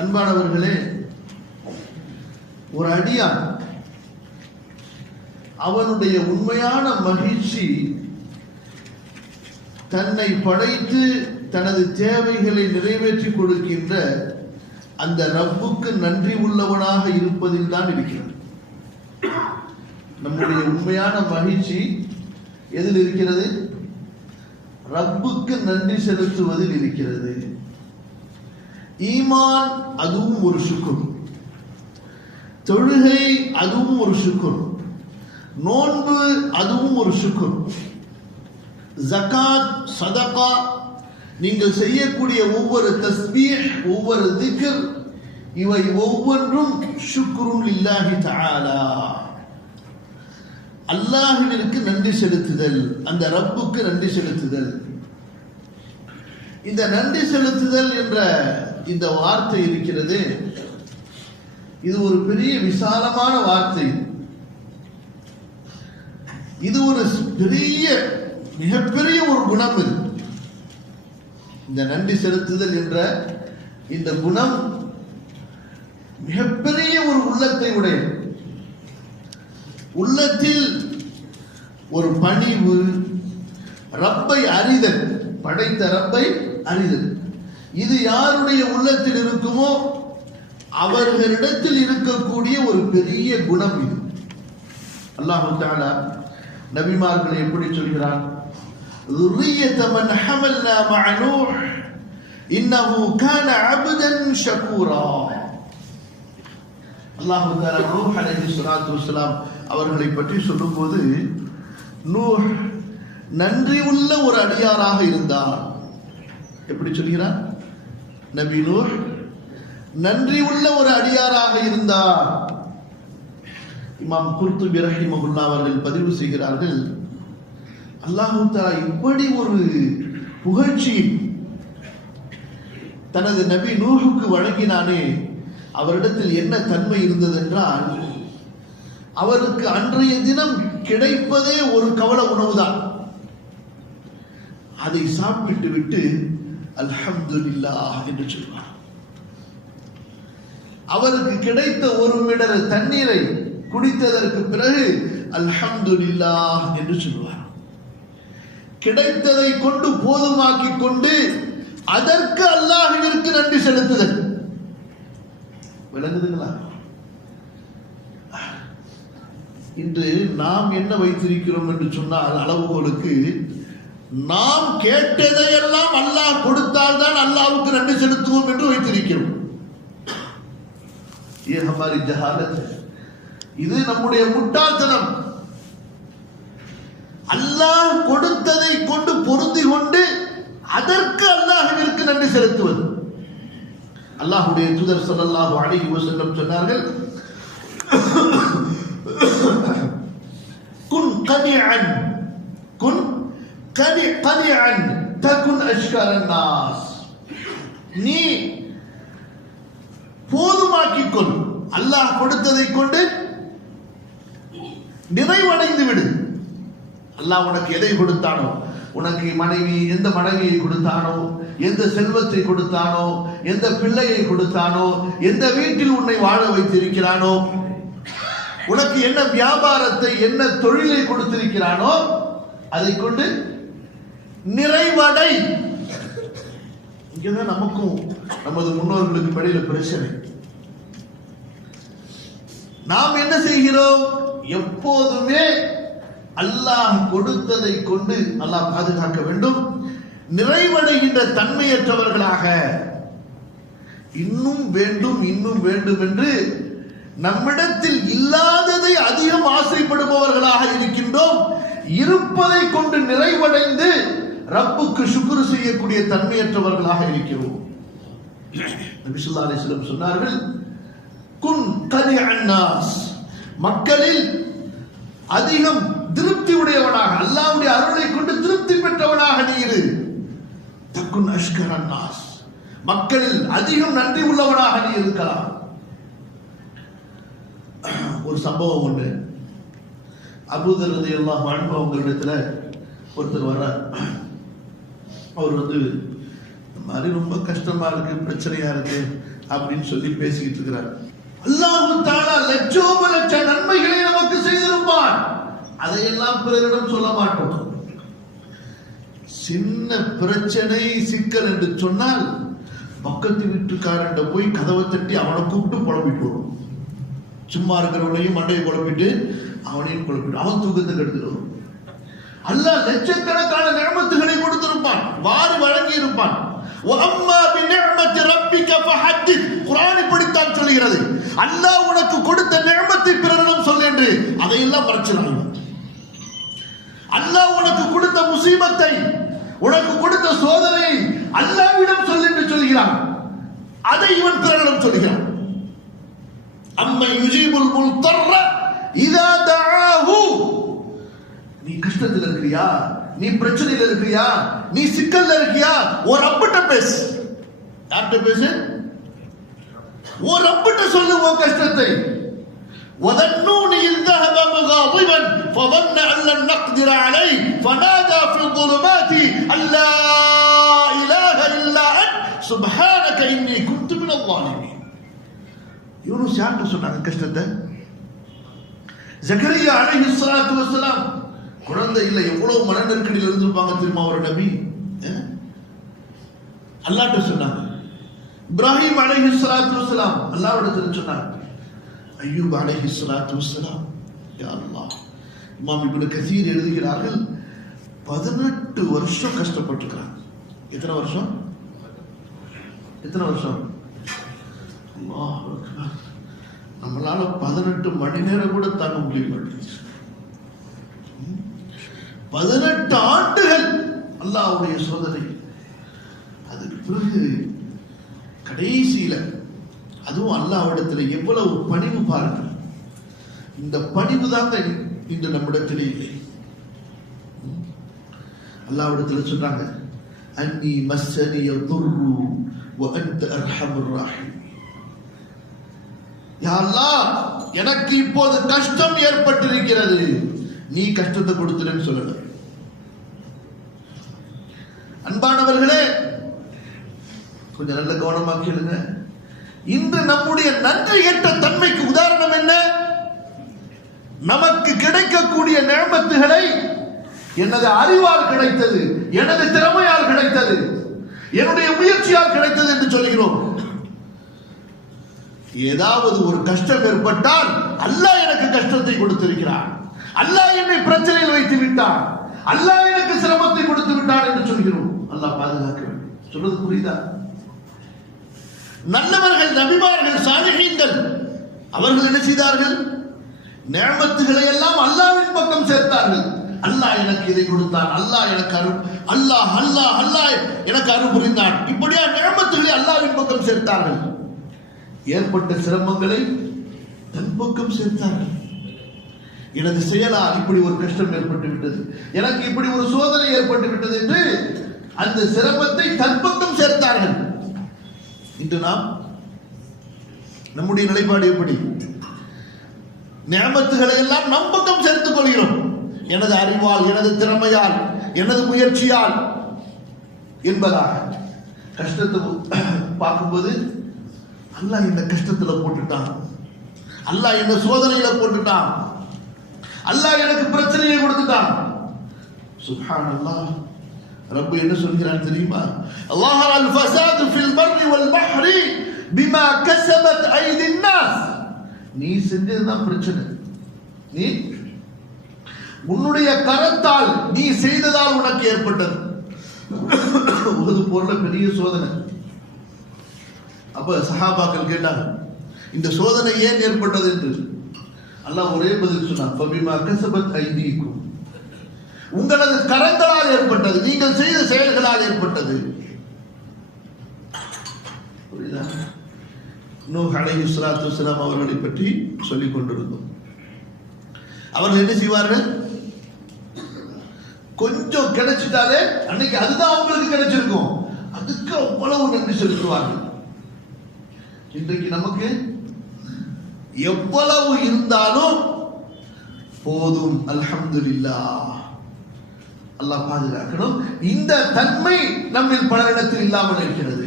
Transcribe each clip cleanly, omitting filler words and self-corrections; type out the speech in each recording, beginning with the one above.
அன்பானவர்களே, ஒரு அடியான் அவனுடைய உண்மையான மகிழ்ச்சி தன்னை படைத்து தனது தேவைகளை நிறைவேற்றி கொடுக்கின்ற அந்த ரப்புக்கு நன்றி உள்ளவனாக இருப்பதில் தான் இருக்கிறது. நம்முடைய உண்மையான மகிழ்ச்சி எதில் இருக்கிறது? ரப்புக்கு நன்றி செலுத்துவதில் இருக்கிறது. ஈமான் அதுவும் ஒரு சுக்குர், தொழுகை அதுவும் ஒரு சுக்குர், நோன்பு அதுவும் ஒரு சுக்குர், ஜகாத், சதகா, நீங்கள் செய்யக்கூடிய ஒவ்வொரு தஸ்பீஹ், ஒவ்வொரு திக்ர், இவை ஒவ்வொன்றும் ஷுக்ருன் லில்லாஹி தஆலா, அல்லாஹ்விற்கு நன்றி செலுத்துதல், அந்த ரப்புக்கு நன்றி செலுத்துதல். இந்த நன்றி செலுத்துதல் என்ற இந்த வார்த்தை இருக்கிறது, இது ஒரு பெரிய விசாலமான வார்த்தை. இது ஒரு பெரிய மிகப்பெரிய ஒரு குணம். இது இந்த நன்றி செலுத்துதல் என்ற இந்த குணம் மிகப்பெரிய ஒரு உள்ளத்தை உடைய, உள்ளத்தில் ஒரு பணிவு, ரப்பை அறிதல், படைத்த ரப்பை அறிதல். இது யாருடைய உள்ளத்தில் இருக்குமோ அவர்களிடத்தில் இருக்கக்கூடிய ஒரு பெரிய குணம் இது. அல்லாஹ் தஆலா நபிமார்களை எப்படி சொல்கிறான்? ذُرِّيَّةَ مَنْ حَمَلْنَا مَعَ نُوحٍ إِنَّهُ كَانَ عَبْدًا شَكُورًا. அல்லாஹ் தஆலா நூஹ் அலைஹிஸ்ஸலாத்து வஸ்ஸலாம் அவர்களை பற்றி சொல்லும்போது, நூஹ் நன்றி உள்ள ஒரு அடியாராக இருந்தார். எப்படி சொல்கிறார்? நபி நூஹ் நன்றி உள்ள ஒரு அடியாராக இருந்தார். இமாம் குர்துபி ரஹிமஹுல்லாஹ் அவர்கள் பதிவு செய்கிறார்கள், அல்லாஹ் தஆலா இப்படி ஒரு புகழ்ச்சி தனது நபி நூஹுக்கு வழங்கினானே, அவரிடத்தில் என்ன தன்மை இருந்தது என்றால், அவருக்கு அன்றைய தினம் கிடைப்பதே ஒரு கவல உணவுதான். அதை சாப்பிட்டு விட்டு அல்ஹம்துலில்லாஹ் என்று சொல்வார். அவருக்கு கிடைத்த ஒரு மிடர் தண்ணீரை குடித்ததற்கு பிறகு அல்ஹம்துலில்லாஹ் என்று சொல்வார். கிடைத்ததை கொண்டு போதுமாக்கி கொண்டு அதற்கு அல்லாஹ்விற்கு நன்றி செலுத்துதல். விளங்குதுங்களா? இன்று நாம் என்ன வைத்திருக்கிறோம் என்று சொன்னால், அளவுகோலுக்கு நாம் கேட்டதையெல்லாம் அல்லாஹ் கொடுத்தால் தான் அல்லாஹ்வுக்கு நன்றி செலுத்துவோம் என்று வைத்திருக்கிறோம். ये हमारी जहालत है. இது நம்முடைய முட்டாள்தனம். அல்லாஹ் கொடுத்ததை கொண்டு பொருந்தி கொண்டு அதற்கு அல்லாஹ்விற்கு நன்றி செலுத்துவது. அல்லாஹ்வுடைய தூதர் ஸல்லல்லாஹு அலைஹி வஸல்லம் சொன்னார்கள், குன் கனிஅன் குன் கனிஅன் தகுன் அஷ்கரன் நாஸ். நீ போதுமாக்கிக் கொள், அல்லாஹ் கொடுத்ததை கொண்டு நிறைவடைந்து விடு. அல்லாஹ் உனக்கு எதை கொடுத்தானோ, உனக்கு மனைவி, எந்த மனைவியை கொடுத்தானோ, எந்த செல்வத்தை கொடுத்தானோ, எந்த பிள்ளையை கொடுத்தானோ, எந்த வீட்டில் உன்னை வாழ வைத்திருக்கிறானோ, உனக்கு என்ன வியாபாரத்தை, என்ன தொழிலை கொடுத்திருக்கிறானோ, அதை கொண்டு நிறைவடை. இங்கதான் நமக்கும் நமது முன்னோர்களுக்கு இடையில பிரச்சனை. நாம் என்ன செய்கிறோம்? எப்போதுமே அல்லாஹ் கொடுத்ததை கொண்டு, அல்லாஹ் பாதுகாக்க வேண்டும், நிறைவடைகின்ற தன்மையற்றவர்களாக இன்னும் வேண்டும் இன்னும் வேண்டும் என்று நம்மிடத்தில் இல்லாததை அதிகம் ஆசைப்படுபவர்களாக இருக்கின்றோம். இருப்பதை கொண்டு நிறைவடைந்து ரப்புக்கு சுக்ரு செய்யக்கூடிய தன்மையற்றவர்களாக இருக்கிறோம். நபி ஸல்லல்லாஹு அலைஹி வஸல்லம் சொன்னார்கள், குன் கனிஅன் நாஸ், மக்களில் அதிகம் திருப்தி உடையவனாக, அல்லாஹ்வுடைய அருளை கொண்டு திருப்தி பெற்றவனாக நீ இரு. தகுன் அஷ்கரன் நாஸ், மக்களில் அதிகம் நன்றி உள்ளவனாக நீ இருக்கலாம். ஒரு சம்பவம் ஒன்று, அபூதர் ரலியல்லாஹு அன்ஹு அவங்களிடத்துல ஒருத்தர் வர்றார். அவர் மாதிரி ரொம்ப கஷ்டமா இருக்கு, பிரச்சனையா இருக்கு அப்படின்னு சொல்லி பேசிக்கிட்டு இருக்கிறார். அல்லாஹ் தஆலா லட்சோப லட்ச நன்மைகளை நமக்கு செய்திருப்பான். அதையெல்லாம் பிறரிடம் சொல்ல மாட்டோம். சின்ன பிரச்சனை சிக்கல் என்று சொன்னால் பக்கத்து வீட்டுக்காரன் போய் கதவை தட்டி அவனை கூப்பிட்டு புலம்பிட்டு வரும். சும்மா இருக்கிறவனையும் மண்டையை குழப்பிட்டு அவனையும் குழப்பிட்டு அவன் தூக்கத்துக்கு எடுத்துட்டு. அல்லாஹ் லட்சக்கணக்கான நிஅமத்துகளை கொடுத்திருப்பான், வாரி வழங்கி இருப்பான். வஅம்மா பிநிஅமத்தி ரப்பிக ஃபஹத்தித், குர்ஆன் இப்படித்தான் சொல்கிறது. அல்லாஹ் உனக்கு கொடுத்த நிஅமத்தை பிறரிடம் சொல் என்று. அதையெல்லாம் மறைச்சிராங்க. அல்லாஹ் உனக்கு கொடுத்த முசீபத்தை, உனக்கு கொடுத்த சோதனையை அல்லாஹ்விடம் சொல் என்று சொல்கிறான். அதை இவன் பிறரிடம் சொல்கிறான். அம்மை யுஜீபுல் முல்தர்ர இதா தஆஹு. நீ கஷ்டத்தில் இருக்கிறியா, நீ பிரச்சனையில் இருக்கிறியா, நீ சிக்கல்ல இருக்கியா, ஒரு ரப்பிட்ட பேசு. யார்கிட்ட பேசு? ஒரு ரப்பிட்ட சொல்லு உன் கஷ்டத்தை. وَذَنُّونِ إِذْ ذَهَبَ مُغَاضِبًا فَظَنَّ أَن لَّن نَّقْدِرَ عَلَيْهِ فَنَادَىٰ فِي الظُّلُمَاتِ أَن لَّا إِلَٰهَ إِلَّا أَنتَ سُبْحَانَكَ إِنِّي كُنتُ مِنَ الظَّالِمِينَ. யூனுஸ் யார்கிட்ட சொன்னாங்க கஷ்டத்தை? ஜக்கரியா அலைஹிஸ்ஸலாத்து வஸ்ஸலாம். குழந்தை இல்லை, எவ்வளவு மன நெருக்கடியில் இருந்திருப்பாங்க தெரியுமா ஒரு நபி. அல்லாஹ்ட்ட சொன்னாங்க. இப்ராஹிம் அலைஹிஸ்ஸலாத்து வஸ்ஸலாம் அல்லாஹ்விடத்தில் சொன்னாங்க. அய்யூப் அலைஹிஸ்ஸலாத்து வஸ்ஸலாம், யா அல்லாஹ். இமாம் இப்னு கஸீர் எழுதுகிறார்கள் 18 வருஷம் கஷ்டப்பட்டிருக்கிறாங்க. எத்தனை வருஷம்? அல்லாஹ் அக்பர். நம்மளால 18 மணி நேரம் கூட தாங்க முடியல. 18 ஆண்டுகள் அல்லாஹ்வுடைய சோதனை. அதுக்கு பிறகு கடைசியில அதுவும் அல்லாஹ்விடத்தில் எவ்வளவு பணிவு பாருங்கள். இந்த பணிவு தாங்க இன்று நம்மிடத்தில் இல்லை. அல்லாஹ்விடத்தில் சொன்னாங்க, அன்னி மஸ்ஸனிய துர்ரு வ அன்த அர்ஹமுர் ராஹிம். யா அல்லாஹ், எனக்கு இப்போது கஷ்டம் ஏற்பட்டிருக்கிறது, நீ கஷ்டத்தை கொடுத்துறேன்னு சொல்லல. அன்பானவர்களே, கொஞ்சம் நல்ல கவனமாக கேளுங்க. இன்று நம்முடைய நன்றி கெட்ட தன்மைக்கு உதாரணம் என்ன? நமக்கு கிடைக்கக்கூடிய நிஅமத்துகளை எனது அறிவால் கிடைத்தது, எனது திறமையால் கிடைத்தது, என்னுடைய முயற்சியால் கிடைத்தது என்று சொல்கிறோம். ஏதாவது ஒரு கஷ்டம் ஏற்பட்டால் அல்லாஹ் எனக்கு கஷ்டத்தை கொடுத்திருக்கிறான், அல்லாஹ் என்னை பிரச்சனையில் வைத்து விட்டான், அல்லாஹ் எனக்கு சிரமத்தை கொடுத்து விட்டான் என்று சொல்கிறோம். அல்லாஹ் பாதுகாக்க வேண்டும். சொல்றது புரியுதா? நல்லவர்கள், நபிமார்கள், சாலிஹீன்கள் அவர்கள் என்ன செய்தார்கள்? நிஅமத்துகளை எல்லாம் அல்லாஹ்வின் பக்கம் சேர்த்தார்கள். அல்லாஹ் எனக்கு இதை கொடுத்தான், அல்லாஹ் எனக்கு அல்லாஹ் அல்லாஹ் அல்லாஹ் எனக்கு அருள் புரிந்தான். இப்படியா நிஅமத்துகளை அல்லாஹ்வின் பக்கம் சேர்த்தார்கள். ஏற்பட்ட சிரமங்களை தன் பக்கம் சேர்த்தார்கள். எனது செயலால் இப்படி ஒரு கஷ்டம் ஏற்பட்டு விட்டது, எனக்கு இப்படி ஒரு சோதனை ஏற்பட்டு விட்டது என்று அந்த சிரமத்தை தன் பக்கம் சேர்த்தார்கள். இன்று நாம் நம்முடைய நிலைப்பாடு எப்படி? நிஅமத்துகளை எல்லாம் நம் பக்கம் சேர்த்துக் கொள்கிறோம். எனது அறிவால், எனது திறமையால், எனது முயற்சியால் என்பதாக. கஷ்டத்தை பார்க்கும்போது அல்லாஹ் இந்த கஷ்டத்துல போட்டுட்டான், அல்லாஹ் இந்த சோதனையில போட்டுட்டான், அல்லாஹ் எனக்கு பிரச்சனையை கொடுத்துட்டான். சுப்ஹானல்லாஹ். ரப்பு என்ன சொல்கிறான் தெரியுமா? அல்லாஹ் ஃபஸாது ஃபில் பர்ரி வல் பஹ்ரி பிமா கஸபத் ஐதின் நாஸ். நீ செஞ்சதுதான் பிரச்சனை. நீ உன்னுடைய கரத்தால் நீ செய்ததால் உனக்கு ஏற்பட்டது. உஹது போர்ல பெரிய சோதனை. அப்ப சஹாபாக்கள் கேட்டாங்க, இந்த சோதனை ஏன் ஏற்பட்டது என்று. அல்லாஹ் ஒரே பதில் சொன்னான், ஃபபிமா கஸபத் ஐதீக்கும். உங்களது கரங்களால் ஏற்பட்டது, நீங்கள் செய்த செயல்களால் ஏற்பட்டது. புரியுதா? நூஹ் அலைஹிஸ்ஸலாத்து வஸ்ஸலாம் அவர்களை பற்றி சொல்லிக் கொண்டிருந்தோம். அவர்கள் என்ன செய்வார்கள்? கொஞ்சம் கிடைச்சிட்டாலே அன்னைக்கு அதுதான் அவங்களுக்கு கிடைச்சிருக்கும், அதுக்கு அவ்வளவு நன்றி செலுத்துவார்கள். இன்றைக்கு நமக்கு எவ்வளவு இருந்தாலும் போதும், அல்ஹம்துலில்லாஹ், அல்லாஹ் பாதுகாக்கணும். இந்த தன்மை நம்மில் பலரிடத்தில் இல்லாமல் இருக்கிறது.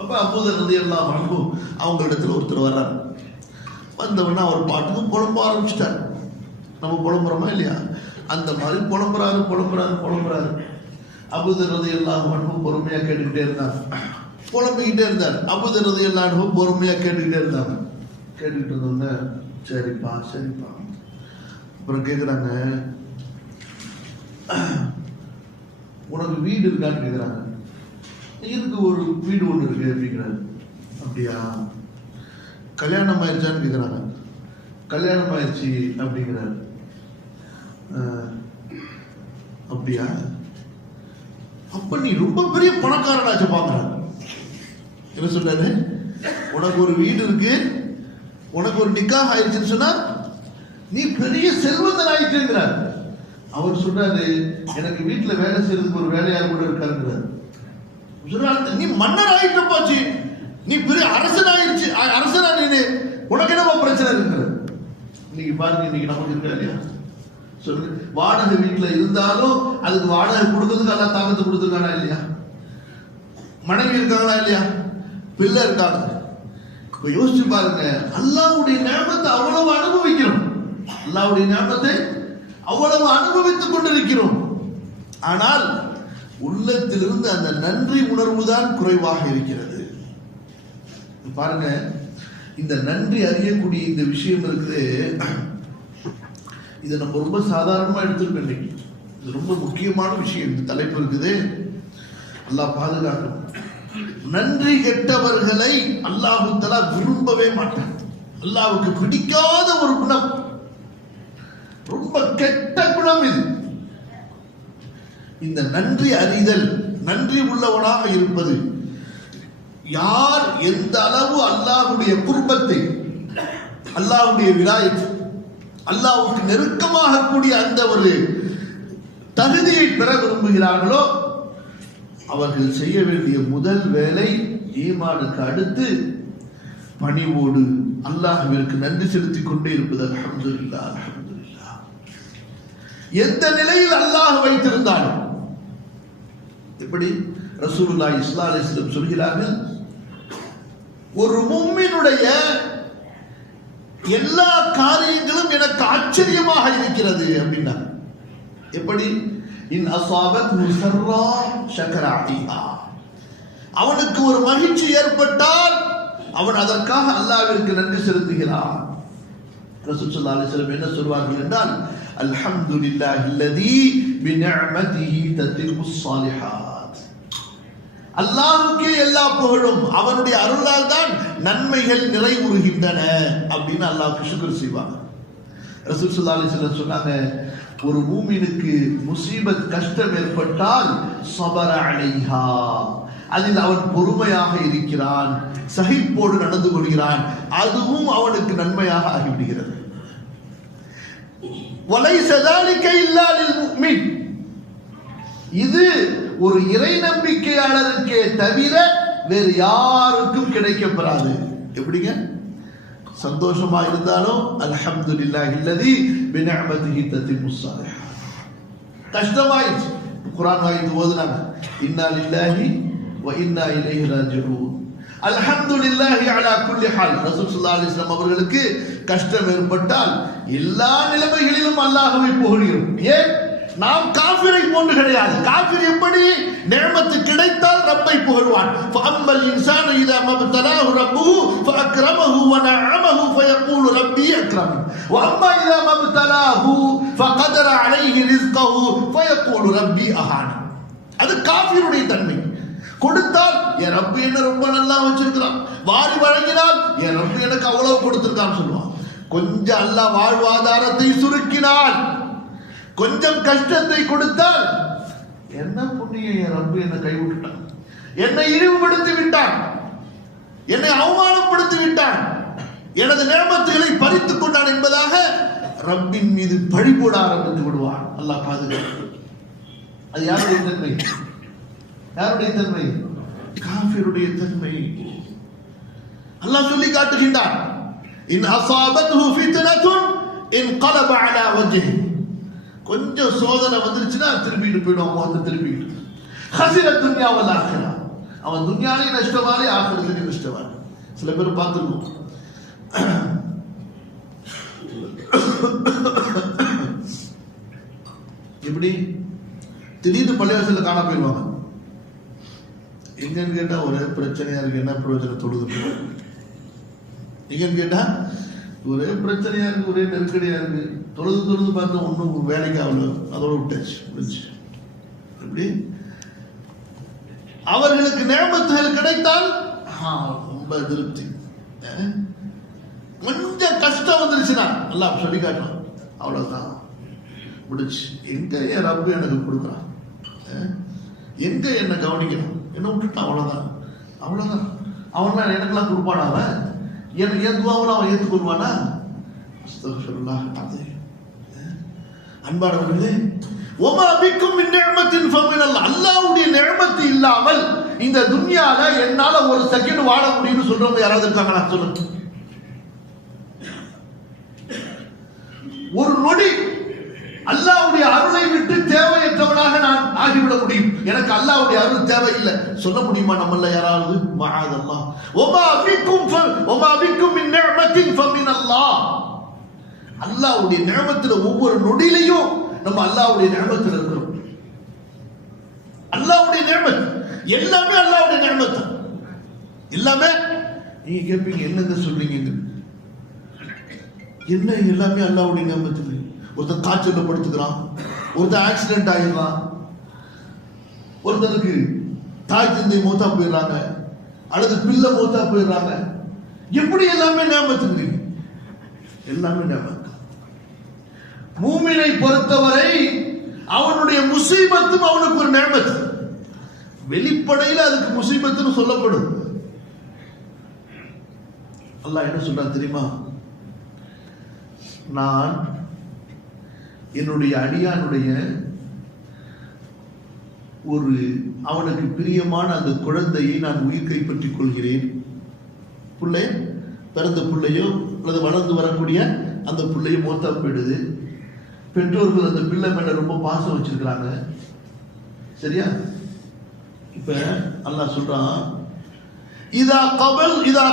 அப்ப அபூதர் ரலியல்லாஹு அன்ஹு அவங்களிடத்தில் ஒருத்தர் வர்றார். வந்தவொடனே அவர் பாட்டுக்கு புலம்ப ஆரம்பிச்சிட்டார். நம்ம புலம்புறோமா இல்லையா? அந்த மாதிரி புலம்புறாரு. அபூதர் ரலியல்லாஹு அன்ஹு பொறுமையா கேட்டுக்கிட்டே இருந்தார். புலம்பிக்கிட்டே இருந்தார். அபூதர் ரலியல்லாஹு அன்ஹு பொறுமையா கேட்டுக்கிட்டே இருந்தாங்க. கேட்டுக்கிட்டு இருந்தோன்னே சரிப்பா. அப்புறம் கேட்குறாங்க, உனக்கு வீடு இருக்கான்னு கேட்குறாங்க. இருக்கு, ஒரு வீடு ஒன்று இருக்கு அப்படிங்கிறாரு. அப்படியா? கல்யாணம் ஆயிடுச்சான்னு கேட்குறாங்க. கல்யாணம் ஆயிடுச்சு அப்படிங்கிறாரு. அப்படியா? அப்ப நீ ரொம்ப பெரிய பணக்காரனாச்சு பார்க்குறாங்க. என்ன சொல்றாரு? உனக்கு ஒரு வீடு இருக்கு, உனக்கு ஒரு நிக்காஹ் ஆயிடுச்சுன்னு சொன்னா நீ பெரிய செல்வந்தன் ஆயிட்டுங்கிறார். அவர் சொல்றாரு, எனக்கு வீட்டுல வேலை செய்யறதுக்கு ஒரு வேலையார் கூட இருக்காருங்கிறார். நீ மன்னர் ஆயிட்டு போச்சு, நீ பெரிய அரசன் ஆயிடுச்சு, அரசனா நீ, உனக்கு என்னவா பிரச்சனை இருக்கிற? இன்னைக்கு பாருங்க, இன்னைக்கு நமக்கு இருக்கா இல்லையா? சொல்லுங்க, வாடகை வீட்டுல இருந்தாலும் அதுக்கு வாடகை கொடுக்கறதுக்கு எல்லாம் தாக்கத்தை கொடுத்துருக்கானா இல்லையா? மனைவி இருக்காங்களா இல்லையா? பிள்ளை இருக்காங்க. இப்ப யோசிச்சு பாருங்க, அல்லாஹ்வுடைய நியமத்தை அவ்வளவு அனுபவிக்கிறோம், அல்லாஹ்வுடைய நியமத்தை அவ்வளவு அனுபவித்துக் கொண்டிருக்கிறோம். ஆனால் உள்ளத்திலிருந்து அந்த நன்றி உணர்வு தான் குறைவாக இருக்கிறது. பாருங்க, இந்த நன்றி அறியக்கூடிய இந்த விஷயம் இருக்குது, இதை நம்ம ரொம்ப சாதாரணமா எடுத்துருக்கோம். இது ரொம்ப முக்கியமான விஷயம். இந்த தலைப்பு இருக்குது, அல்லாஹ் பாதுகாக்கணும். நன்றி கெட்டவர்களை அல்லாஹ் தஆலா விரும்பவே மாட்டான். அல்லாஹ்வுக்கு பிடிக்காத ஒரு குணம், ரொம்ப கெட்ட குணம் இது. இந்த நன்றி அறிதல், நன்றி உள்ளவனாக இருப்பது, யார் எந்த அளவு அல்லாஹ்வுடைய குர்பத்தை, அல்லாஹ்வுடைய விலாயத், அல்லாஹ்வுக்கு நெருக்கமாக கூடிய அந்த ஒரு தகுதியை பெற விரும்புகிறார்களோ அவர்கள் செய்ய வேண்டிய முதல் வேலை ஈமானுக்கு அடுத்து பணிவோடு அல்லாஹ்விற்கு நன்றி செலுத்திக் கொண்டே இருப்பது. அல்ஹம்துலில்லாஹ், அல்ஹம்துலில்லாஹ். எந்த நிலையில் அல்லாஹ் வைத்திருந்தாலும், எப்படி ரசூலுல்லாஹி ஸல்லல்லாஹு அலைஹி வஸல்லம் சொல்கிறார்கள், ஒரு முஃமினுடைய எல்லா காரியங்களும் எனக்கு ஆச்சரியமாக இருக்கிறது அப்படின்னா. எப்படி? இன் அஸாபத்ஹு ஸர்ரா ஷக்கர அலைஹா, அவனுக்கு ஒரு மகிழ்ச்சி ஏற்பட்டால் அவன் அதற்காக அல்லாஹ்விற்கு நன்றி செலுத்துகிறான். ரசூல் ஸல்லல்லாஹு அலைஹி வஸல்லம் என்ன சொல்வார்கள் என்றால், அல்ஹம்துலில்லாஹில்லதீ பிநிஅமதிஹி தத்திமுஸ் ஸாலிஹாத். அல்லாஹ்வுக்கே எல்லா புகழும், அவனுடைய அருளால் தான் நன்மைகள் நிறைவுறுகின்றன அப்படின்னு அல்லாஹ்வுக்கு ஷுக்ர் செய்வாங்க. ரசூல் ஸல்லல்லாஹு அலைஹி வஸல்லம் சொன்னாங்க, ஒரு மூமினுக்கு முசீபத், கஷ்டம் ஏற்பட்டால் ஸபர அலைஹா, அதில் அவன் பொறுமையாக இருக்கிறான், சகிப்போடு நடந்து கொள்கிறான், அதுவும் அவனுக்கு நன்மையாக ஆகிவிடுகிறது. வலைஸ ذلك இல்லா லில்முஃமின், இது ஒரு இறை நம்பிக்கையாளருக்கே தவிர வேறு யாருக்கும் கிடைக்கப்பெறாது. எப்படிங்க? சந்தோஷமா இருந்தாலும் அல்ஹம்துலில்லாஹில்லதீ பிநிஅமதிஹி தத்திமுஸ் ஸாலிஹாத். கஷ்டமாயிடுச்சு, குர்ஆன் ஆயத்து ஓதுனாங்க, இன்னா லில்லாஹி வ இன்னா இலைஹி ராஜிஊன், அல்ஹம்துலில்லாஹி அலா குல்லி ஹால். ரசூல் ஸல்லல்லாஹு அலைஹி வஸல்லம் அவர்களுக்கு கஷ்டம் ஏற்பட்டால் எல்லா நிலைமைகளிலும் அல்லாஹ்வை புகழ்கிறோம். ஏன்? நாம் காஃபிரை போன்று கிடையாது. காஃபிர் எப்படி நிஅமத்து கிடைத்தால் ரப்பை புகழ்வான். ஃபஅம்மல் இன்சானு இதா மப்தலாஹு ரப்புஹு ஃபஅக்ரமஹு வ நஅமஹு ஃபயகூலு ரப்பி அக்ரமன் வ அம்மா இதா மப்தலாஹு ஃபகதர அலைஹி ரிஸ்கஹு ஃபயகூலு ரப்பி அஹான். அது காஃபிருடைய தன்மை. கொடுத்தால் என் ரப்பு என்ன ரொம்ப நல்லா வச்சிருக்கிறான், வாரி வழங்கினால் என் ரப்பு எனக்கு அவ்வளவு கொடுத்திருக்கான்னு சொல்லுவான். கொஞ்சம் அல்லாஹ் வாழ்வாதாரத்தை சுருக்கினால், கொஞ்சம் கஷ்டத்தை கொடுத்தால், என்ன புண்ணியம், என் ரப்பு என்னை கைவிட்டுட்டான், என்னை இழிவுபடுத்தி விட்டான், என்னை அவமானப்படுத்தி விட்டான், எனது நியமத்துகளை பறித்துக் கொண்டான் என்பதாக ரப்பின் மீது பழி போட ஆரம்பித்து விடுவான். அல்லாஹ் பாதுகாப்பு. அது யாருடைய தன்மை? யாருடைய தன்மை? காஃபிருடைய தன்மை. அல்லாஹ் சொல்லி காட்டுகின்றான், இன் அஸாபத்ஹு ஃபித்னத்துன் இன்கலப அலா வஜ்ஹி. கொஞ்சம் சோதனை வந்துருச்சுன்னா திரும்பிட்டு போயிடுவான், முகத்தை திரும்பிக்கிட்டு. ஹஸிர துன்யா வல் ஆখিরা, அவன் துன்யாலையும் நஷ்டவாளி, ஆখিরাத்திலையும் நஷ்டவாளி. சில பேர் பார்த்துருக்கோம், எப்படி திடீர்னு பள்ளிவாசல்ல காண போயிடுவாங்க. எங்கன்னு கேட்டா ஒரே பிரச்சனையா இருக்கு, என்ன பிரயோஜனம் தொழுது. எங்கன்னு கேட்டா ஒரே பிரச்சனையா இருக்கு, ஒரே நெருக்கடியா இருக்கு, தொழுது பார்த்தா ஒன்றும் வேலைக்கு ஆகல, அதோட விட்டாச்சு, முடிஞ்சு. எப்படி அவர்களுக்கு நேமத்துகள் கிடைத்தால் ரொம்ப திருப்தி. கொஞ்சம் கஷ்டம் வந்துருச்சுன்னா அல்லாஹ் சொல்லி காட்டணும், அவ்வளவுதான் முடிச்சு. எங்க என் ரப்பு எனக்கு கொடுக்குறான், எங்க என்ன கவனிக்கணும், என்ன விட்டுட்டான், அவ்வளவுதான் அவ்வளவுதான். அவன் எனக்கெல்லாம் கொடுப்பானா, அவன் என் துவாவில் அவன் ஏற்றுக்கொள்வானா? அஸ்தக்ஃபிருல்லாஹ் அது. அன்பானவர்களே, ஒமா பிக்கும் மின் நிஅமத்தின் ஃபமினல்லாஹ், அல்லாஹ்வுடைய நிஅமத்து இல்லாமல் இந்த துன்யால என்னால ஒரு செகண்ட் வாழ முடியும்னு சொல்றவங்க யாராவது இருக்காங்களா? சொல்லுங்க. ஒரு நொடி அல்லாஹ்வுடைய அருளை விட்டு தேவையற்றவனாக நான் ஆகிவிட முடியும், எனக்கு அல்லாஹ்வுடைய அருள் தேவையில்லை சொல்ல முடியுமா நம்மள யாராவது? மஆதல்லாஹ். ஒமா பிக்கும் மின் நிஅமத்தின் ஃபமினல்லாஹ், அல்லாஹ்வுடைய நிஅமத்துல ஒவ்வொரு நொடியிலையும் நம்ம அல்லாஹ்வுடைய நிஅமத்துல இருக்கிறோம். அல்லாஹ்வுடைய நிஅமத் எல்லாமே அல்லாஹ்வுடைய நிஅமத் எல்லாமே. நீங்க கேட்பீங்க என்னங்க சொல்றீங்க, என்ன எல்லாமே அல்லாஹ்வுடைய நிஅமத்? ஒருத்தர் காய்ச்சல் படுத்துக்கிறான், ஒருத்தர் ஆக்சிடென்ட் ஆயிடுறான், ஒருத்தருக்கு தாய் தந்தை மூத்தா போயிடுறாங்க, அல்லது பிள்ளை மூத்தா போயிடுறாங்க. எப்படி எல்லாமே நிஅமத்? எல்லாமே நிஅமத். மூமினை பொறுத்தவரை அவனுடைய முசீபத்தும் அவனுக்கு ஒரு நிஅமத். வெளிப்படையில் அதுக்கு முசீபத்துன்னு சொல்லப்படும். அல்லாஹ் என்ன சொல்றான் தெரியுமா? நான் என்னுடைய அடியானுடைய ஒரு அவனுக்கு பிரியமான அந்த குழந்தையை நான் உயிர் கைப்பற்றிக் கொள்கிறேன். பிள்ளை பிறந்த பிள்ளையோ அல்லது வளர்ந்து வரக்கூடிய அந்த பிள்ளையோ மூத்தா போயிடுது. பெற்றோர்கள் அந்த பிள்ளை மேல ரொம்ப பாசம் வச்சிருக்கிறாங்க, சரியா? இப்ப அல்லாஹ் சொல்றான், இதா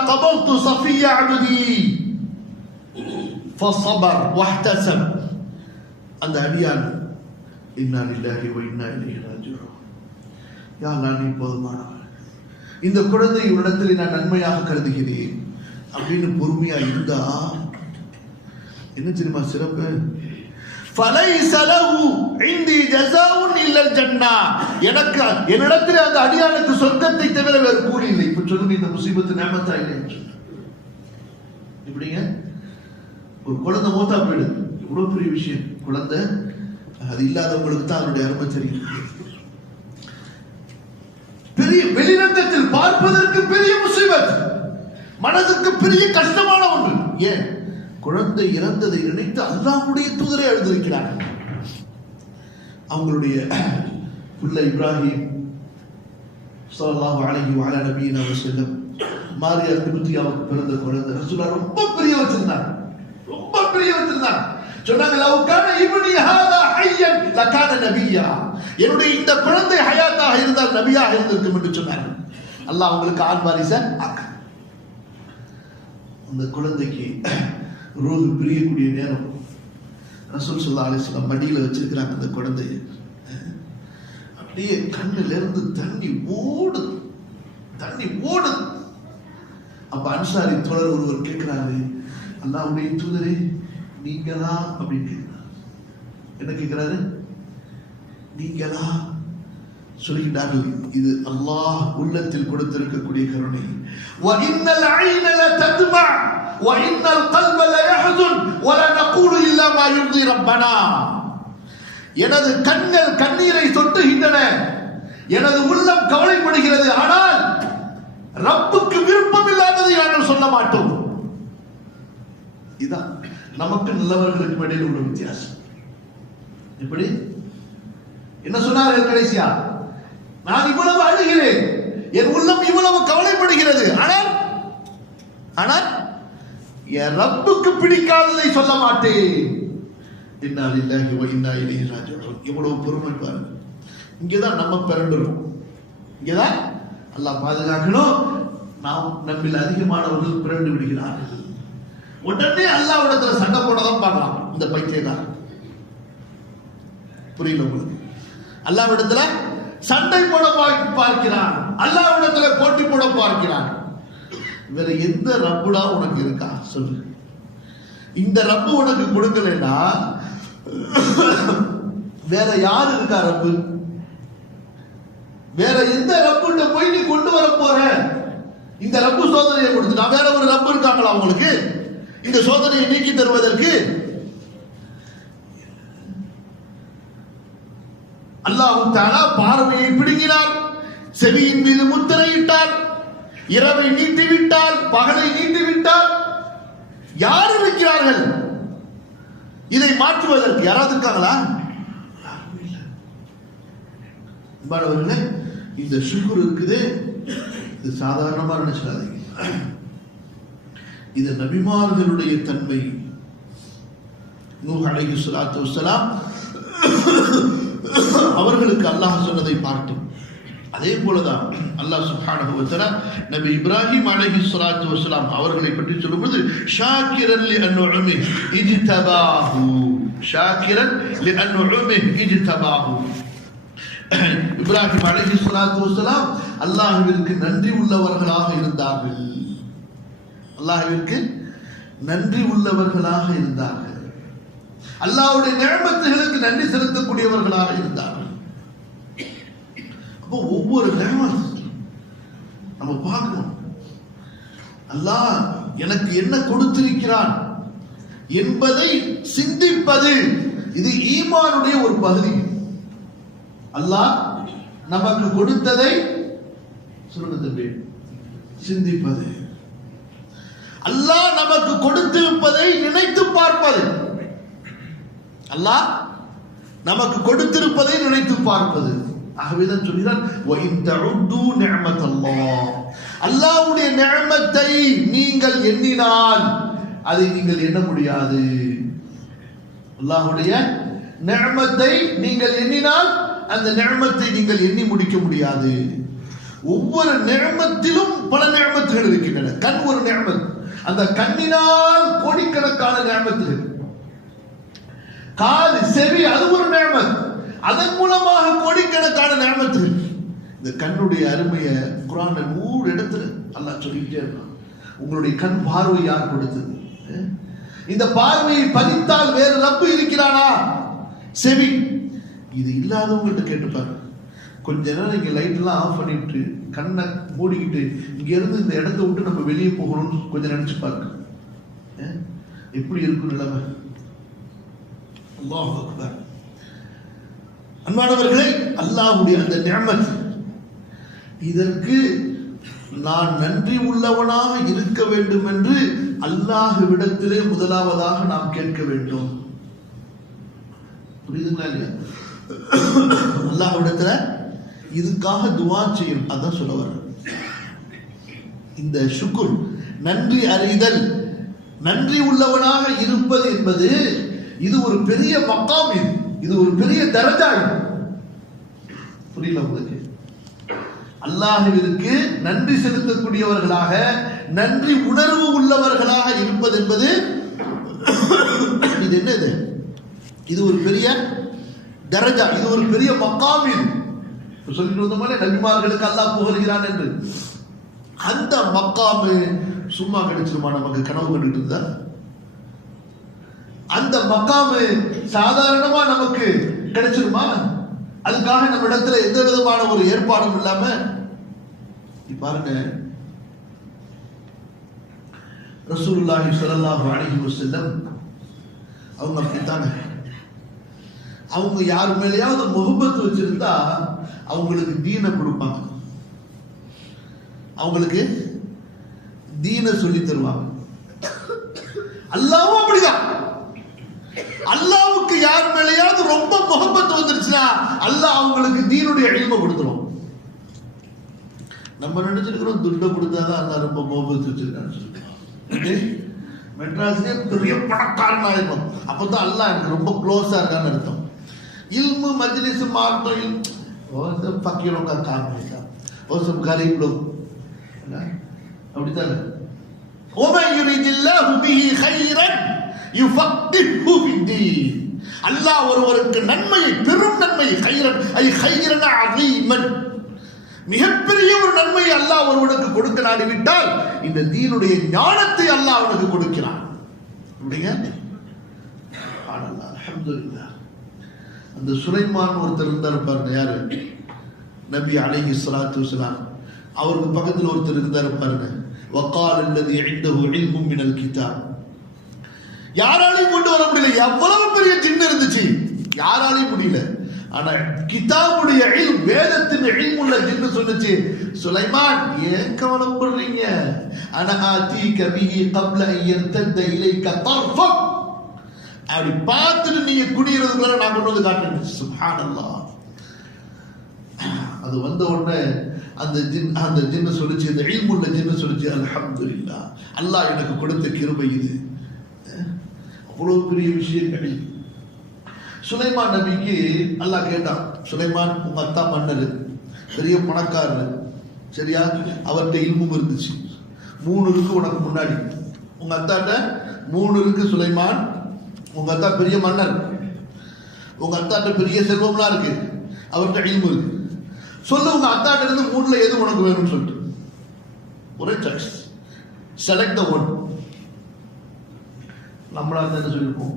கபல்து சஃபிய அப்தி ஃபஸபர் வஹ்தஸப், அந்த அடியான் இன்னா லில்லாஹி வ இன்னா இலைஹி ராஜிஊன், யா அல்லாஹ் நீ போதுமானவன், இந்த குழந்தை உன்னிடத்தில் நான் நன்மையாக கருதுகிறேன் அப்படின்னு பொறுமையா இருந்தா என்ன தெரியுமா சிறப்பு? فَلَيْسَ لَهُ عِنْدِي جَزَاءٌ إِلَّا الْجَنَّةُ, எனக்கு என்னிடத்தில் அந்த அடியானுக்கு சொர்க்கத்தை தவிர வேறு கூலி இல்லை. இப்ப சொல்லுங்க, இந்த முசீபத்து நிஅமத்தா இல்லையா? இப்படிங்க ஒரு குழந்தை மூத்தா போயிடுது, இவ்வளவு பெரிய விஷயம். குழந்தை அது இல்லாதவங்களுக்கு தான் அதனுடைய அருமை தெரியும். பெரிய வெளிரங்கத்தில் பார்ப்பதற்கு பெரிய முசீபத், மனதுக்கு பெரிய கஷ்டமான ஒன்று. ஏன்? குழந்தை இறந்ததை நினைத்து அல்லாஹ்வுடைய தூதரை எழுதியிருக்கிறார்கள். அவங்களுடைய பிள்ளை இப்ராஹிம் ஸல்லல்லாஹு அலைஹி வ அலா நபியினா வஸல்லம் மாரியா கிப்தியாவுக்கு பிறந்த குழந்தை ரசூலுல்லாஹ் ரொம்ப பிரிய வச்சிருந்தாங்க, ரொம்ப பிரிய வச்சிருந்தாங்க. சொன்னாங்க, லவ் கான இப்னி ஹாதா ஹய்யன் லகான நபியா, என்னுடைய இந்த குழந்தை ஹயாத்தாக இருந்தால் நபியாக இருந்திருக்கும் என்று சொன்னாங்க. அல்லாஹ் அவங்களுக்கு ஆண் வாரிசை ஆக்க. அந்த குழந்தைக்கு ரூஹ் பிரியக்கூடிய நேரம் ரசூல் ஸல்லல்லாஹு அலைஹி வஸல்லம் மடியில வச்சிருக்கிறாங்க அந்த குழந்தைய. அப்படியே கண்ணுல இருந்து தண்ணி ஓடுது, தண்ணி ஓடுது. அப்ப அன்சாரி தோழர் ஒருவர் கேட்கிறாரு, அல்லாஹ்வுடைய தூதரே நீங்களா அப்படின்னு கேட்கிறார். என்ன கேட்கிறாரு? நீங்களா? சொல்கிறார்கள், இது அல்லாஹ் உள்ளத்தில் கொடுத்திருக்கக்கூடிய கருணை. وَإِنَّ الْعَيْنَ لَتَدْمَعُ وَإِنَّ الْقَلْبَ لَيَحْزُنُ وَلَا نَقُولُ إِلَّا مَا يُرْضِي رَبَّنَا, எனது கண்கள் கண்ணீரை சொட்டுகின்றன, எனது உள்ளம் கவலைப்படுகிறது, ஆனால் ரப்புக்கு விருப்பம் இல்லாததை நாங்கள் சொல்ல மாட்டோம். இதான் நமக்கு நல்லவர்களுக்கு இடையில் உள்ள வித்தியாசம். எப்படி? என்ன சொன்னார்கள் கடைசியா? நான் இவ்வளவு அழுகிறேன், என் உள்ளம் இவ்வளவு கவலைப்படுகிறது, ஆனால் என் ரப்புக்கு பிடிக்காததை சொல்ல மாட்டேன். இன்னா லில்லாஹி வ இன்னா இலைஹி ராஜிஊன். இவ்வளவு பொறுமை பாருங்க. இங்கதான் நம்ம பிறண்டுறோம். இங்கதான் அல்லாஹ் பாதுகாக்கணும். நாம் நம்மில் அதிகமானவர்கள் பிறண்டு விடுகிறார்கள். உடனே அல்லாஹ்விடத்துல சண்டை போடதான் பார்க்கலாம் இந்த பைத்தியக்காரன். புரியல உங்களுக்கு? அல்லாஹ்விடத்துல சண்டை போட பார்க்கிறான், அல்லாஹ்விடத்துல போட்டி போட பார்க்கிறான். வேற எந்த ரப்புடா உனக்கு இருக்கா சொல்லு? இந்த ரப்பு உனக்கு கொடுக்கலன்னா வேற யாரு இருக்கா ரப்பு? வேற எந்த ரப்புட்ட போய் நீ கொண்டு வர போற? இந்த ரப்பு சோதனையை கொடுத்துட்டா வேற ஒரு ரப்பு இருக்காங்களா உங்களுக்கு இந்த சோதனையை நீக்கி தருவதற்கு? அல்லாஹ் தஆலா பார்வையை பிடுங்கினார், செவியின் மீது முத்திரையிட்டார், இரவை நீட்டிவிட்டால், பகலை நீட்டிவிட்டால். யார் இருக்கிறார்கள் இதை மாற்றுவதற்கு? யாராவது இருக்காங்களா? மாணவர்களே, இந்த ஷுக்ர் இருக்குது, இது சாதாரணமா நினைச்சிடாதீங்க. இது நபிமார்களுடைய தன்மை. நூஹ் அலைஹிஸ்ஸலாத்து வஸ்ஸலாம் அவர்களுக்கு அல்லாஹ் சொன்னதை பார்த்தோம். அதே போலதான் அல்லாஹ் சுப்ஹானஹு வ தஆலா நபி இப்ராஹிம் அலைஹிஸ்ஸலாத்து வஸ்ஸலாம் அவர்களை பற்றி சொல்லும்போது ஷாக்கிரன் லிஅன்உமிஹி இஜ்தபாஹு, ஷாக்கிரன் லிஅன்உமிஹி இஜ்தபாஹு. இப்ராஹிம் அலைஹிஸ்ஸலாத்து வஸ்ஸலாம் அல்லாஹ்விற்கு நன்றி உள்ளவர்களாக இருந்தார்கள். அல்லாஹ்விற்கு நன்றி உள்ளவர்களாக இருந்தார்கள். அல்லாஹ்வுடைய நிஅமத்துகளுக்கு நன்றி செலுத்தக்கூடியவர்களாக இருந்தார்கள். அப்போ ஒவ்வொரு நிஅமத் நம்ம பார்க்கணும். அல்லாஹ் எனக்கு என்ன கொடுத்திருக்கிறான் என்பதை சிந்திப்பது, இது ஈமானுடைய ஒரு பகுதி. அல்லாஹ் நமக்கு கொடுத்ததை சொல்லுங்க சிந்திப்பது, அல்லாஹ் நமக்கு கொடுத்திருப்பதை நினைத்து பார்ப்பது, அல்லாஹ் நமக்கு கொடுத்திருப்பதை நினைத்து பார்ப்பது. ஆகவேதான் சொல்கிறான் அல்லாஹ்வுடைய நிஅமத்தை நீங்கள் எண்ணினால் அதை நீங்கள் எண்ண முடியாது. அல்லாஹ்வுடைய நிஅமத்தை நீங்கள் எண்ணினால் அந்த நிஅமத்தை நீங்கள் எண்ணி முடிக்க முடியாது. ஒவ்வொரு நிஅமத்திலும் பல நிஅமத்துகள் இருக்கின்றன. கண் ஒரு நிஅமத், அந்த கண்ணினால் கோடிக்கணக்கான நிஅமத்துகள். காது, செவி, அது ஒரு நிஅமத், அதன் மூலமாக கோடிக்கணக்கான நிஅமத்துகள். இந்த கண்ணுடைய அருமையை குர்ஆன்ல 100 இடத்துல அல்லாஹ் சொல்லிக்கிட்டே இருக்கான். உங்களுடைய கண் பார்வை யார் கொடுத்தது? இந்த பார்வையை பதித்தால் வேறு ரப்பு இருக்கிறானா? செவி, இது இல்லாதவங்கள்ட்ட கேட்டுப்பாரு. கொஞ்ச நேரம் இங்க லைட் எல்லாம் ஆஃப் பண்ணிட்டு கண்ணை மூடிக்கிட்டு இங்க இருந்து இந்த இடத்தை விட்டு நம்ம வெளியே போகணும்னு கொஞ்சம் நினைச்சு பாருங்க, எப்படி இருக்கும் நிலைமை. அல்லாஹ் அக்பர். அன்பானவர்களே, அல்லாஹ்வுடைய அந்த நிஅமத், இதற்கு நான் நன்றி உள்ளவனாக இருக்க வேண்டும் என்று அல்லாஹ்விடத்திலே முதலாவதாக நாம் கேட்க வேண்டும். புரியுதுங்களா இல்லையா? அல்லாஹ்விடத்துல இதுக்காக துஆ செய்யணும். அதான் சொல்ல வர இந்த ஷுக்ர், நன்றி அறிதல், நன்றி உள்ளவனாக இருப்பது என்பது இது ஒரு பெரிய மக்காம், இது ஒரு பெரிய தரஜா. புரியல உங்களுக்கு? அல்லாஹ்விற்கு நன்றி செலுத்தக்கூடியவர்களாக, நன்றி உணர்வு உள்ளவர்களாக இருப்பது என்பது இது என்னது? இது ஒரு பெரிய தரஜா, இது ஒரு பெரிய மக்காம். சொல்லிட்டு வந்த மாதிரி நபிமார்களுக்கு அல்லாஹ் புகழ்கிறான் என்று. அந்த மக்காமு சும்மா கிடைச்சிருமா? நமக்கு கனவு கண்டுட்டு இருந்தா அந்த மக்காமு சாதாரணமா நமக்கு கிடைச்சிருமா? அதுக்காக நம்ம இடத்துல எந்த விதமான ஒரு ஏற்பாடும் இல்லாம பாருங்க, ரசூலுல்லாஹி ஸல்லல்லாஹு அலைஹி வஸல்லம் அவங்க அப்படித்தானே. அவங்க யார் மேலேயாவது முஹப்பத் வச்சிருந்தா அவங்களுக்கு தீனை கொடுப்பாங்க, அவங்களுக்கு தீனை சொல்லி தருவாங்க. அல்லாஹ்வும் அப்படிதான். அல்லாஹ்வுக்கு யார் மேலேயாவது ரொம்ப முஹப்பத் வந்துருச்சுன்னா அல்லாஹ் அவங்களுக்கு தீனுடைய இல்ம கொடுத்துரும். நம்ம நினைச்சிருக்கிறோம் துண்டை கொடுத்தாதான் அல்லாஹ் ரொம்ப முஹப்பத் வச்சிருக்கான்னு சொல்லி. மெட்ராஸ்லயே பெரிய பணக்காரன் ஆயிருக்கும். அப்பதான் அல்லாஹ் எனக்கு ரொம்ப க்ளோஸா இருக்கான்னு அர்த்தம். இல்மு மஜ்லிஸ் மார்க்கம் फकीरों का काम है साहब, वो सब गरीब लोग है ना, அப்படித்தானே. ومن يريد الله به خيرا يفقهه في الدين. அல்லாஹ் ஒருவருக்கு நன்மையை, பெரும் நன்மையை, கைரன் ஐ கைரன் அஸீமன், மிகப்பெரிய ஒரு நன்மையை அல்லாஹ் ஒருவனுக்கு கொடுக்க நாடிவிட்டால் இந்த தீனுடைய ஞானத்தை அல்லாஹ் அவனுக்கு கொடுக்கிறான். அப்படிங்க அல்ஹம்துலில்லாஹ். அந்த சுலைமான் ஒருத்தர் இருந்தார் பாருங்க, யாரு? நபி அலைஹி ஸலாத்து வஸலாம். அவருக்கு பக்கத்தில் ஒருத்தர் இருந்தார் பாருங்க, வகால் அல்லதி இன்தஹு இல்மும் மினல் கிதாப். யாராலையும் கொண்டு வர முடியல, எவ்வளவு பெரிய ஜின் இருந்துச்சு, யாராலையும் முடியல. ஆனா கிதாபுடைய இல்ம், வேதத்தின் இல்ம் உள்ள ஜின் சொன்னுச்சு, சுலைமான் ஏன் கவலைப்படுறீங்க, அனா ஆதீக பிஹி قبل ان يرتد اليك طرفك, அப்படி பார்த்துட்டு நீங்க குடியிருக்கிறதுக்குள்ள நான் கொண்டு வந்து காட்டுறேன். சுப்ஹானல்லாஹ். அது வந்த உடனே அந்த ஜின்னு சொல்லிச்சு, இந்த இல்ம் உள்ள ஜின்னு சொல்லிச்சு, அல்ஹம்துலில்லாஹ், அல்லாஹ் எனக்கு கொடுத்த கிருபை இது. அவ்வளவு பெரிய விஷயங்கள். சுலைமான் நபிக்கு அல்லாஹ் கேட்டான், சுலைமான் உங்க அத்தா மன்னர், பெரிய பணக்காரர், சரியா? அவர்கிட்ட இல்மும் இருந்துச்சு. 3 இருக்கு உனக்கு முன்னாடி, உங்க அத்தாட்ட 3 இருக்கு சுலைமான். உங்க அத்தா பெரிய மன்னர், உங்க அத்தாட்ட பெரிய செல்வம்லாம் இருக்கு, அவர்கிட்ட இல்மு இருக்கு. சொல்லு உங்க அத்தாட்ட இருந்து 3ல எது உனக்கு வேணும்னு சொல்லிட்டு ஒரே சாய்ஸ், செலக்ட் த ஒன். நம்மளா என்ன சொல்லிருப்போம்,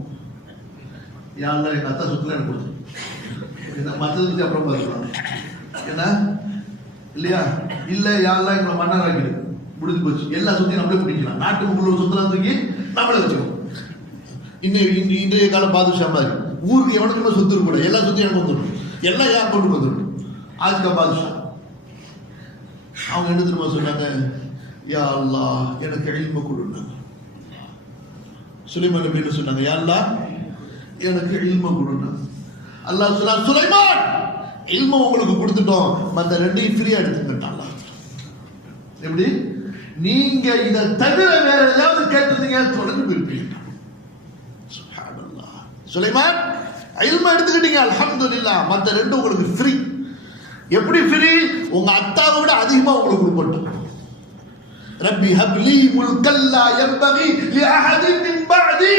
யாரெல்லாம் எங்க அத்தா சொத்துல எனக்கு கொடுத்து மற்றதுக்கு அப்புறம் பார்க்கலாம் என்ன இல்லையா? இல்ல யாரெல்லாம் எங்களை மன்னர் ஆக்கிடு, முடிஞ்சு போச்சு, எல்லா சொத்தையும் நம்மளே பிடிக்கலாம். நாட்டுக்கு உள்ள சொத்தெல்லாம் தூக்கி நம்மளே வச்சுக்கோம். இன்றைய கால பாதுஷா மாதிரி ஊருக்கு எவனுக்கு சொத்து இருக்க கூட, எல்லா சொத்தையும் எனக்கு வந்துடும், எல்லாம் யார் கொண்டு வந்துடும். ஆஜ்கா பாதுஷா அவங்க என்ன தெரியுமா சொன்னாங்க, யா அல்லாஹ் எனக்கு இல்ம கொடுங்க. சுலைமான் நபி என்ன சொன்னாங்க, யா அல்லாஹ் எனக்கு இல்ம கொடுங்க. அல்லாஹ் சொன்னான், சுலைமான் இல்ம உங்களுக்கு கொடுத்துட்டோம், மற்ற 2ஐயும் ஃப்ரீயா எடுத்துக்கிட்டான். எப்படி? நீங்க இதை தவிர வேற ஏதாவது கேட்டிருந்தீங்க தொடர்ந்து போயிருப்பீங்க. சுப்ஹானல்லாஹ். சுலைமான் இல்ம எடுத்துக்கிட்டீங்க, அல்ஹம்துலில்லாஹ், மற்ற 2 உங்களுக்கு ஃப்ரீ. எப்படி ஃப்ரீ? உங்க அத்தாவை விட அதிகமா உங்களுக்கு கொடுப்பட்டோம். ரப்பி ஹப்லி முல்கல் லா யன்பகி லிஅஹதின் மின் பஅதி.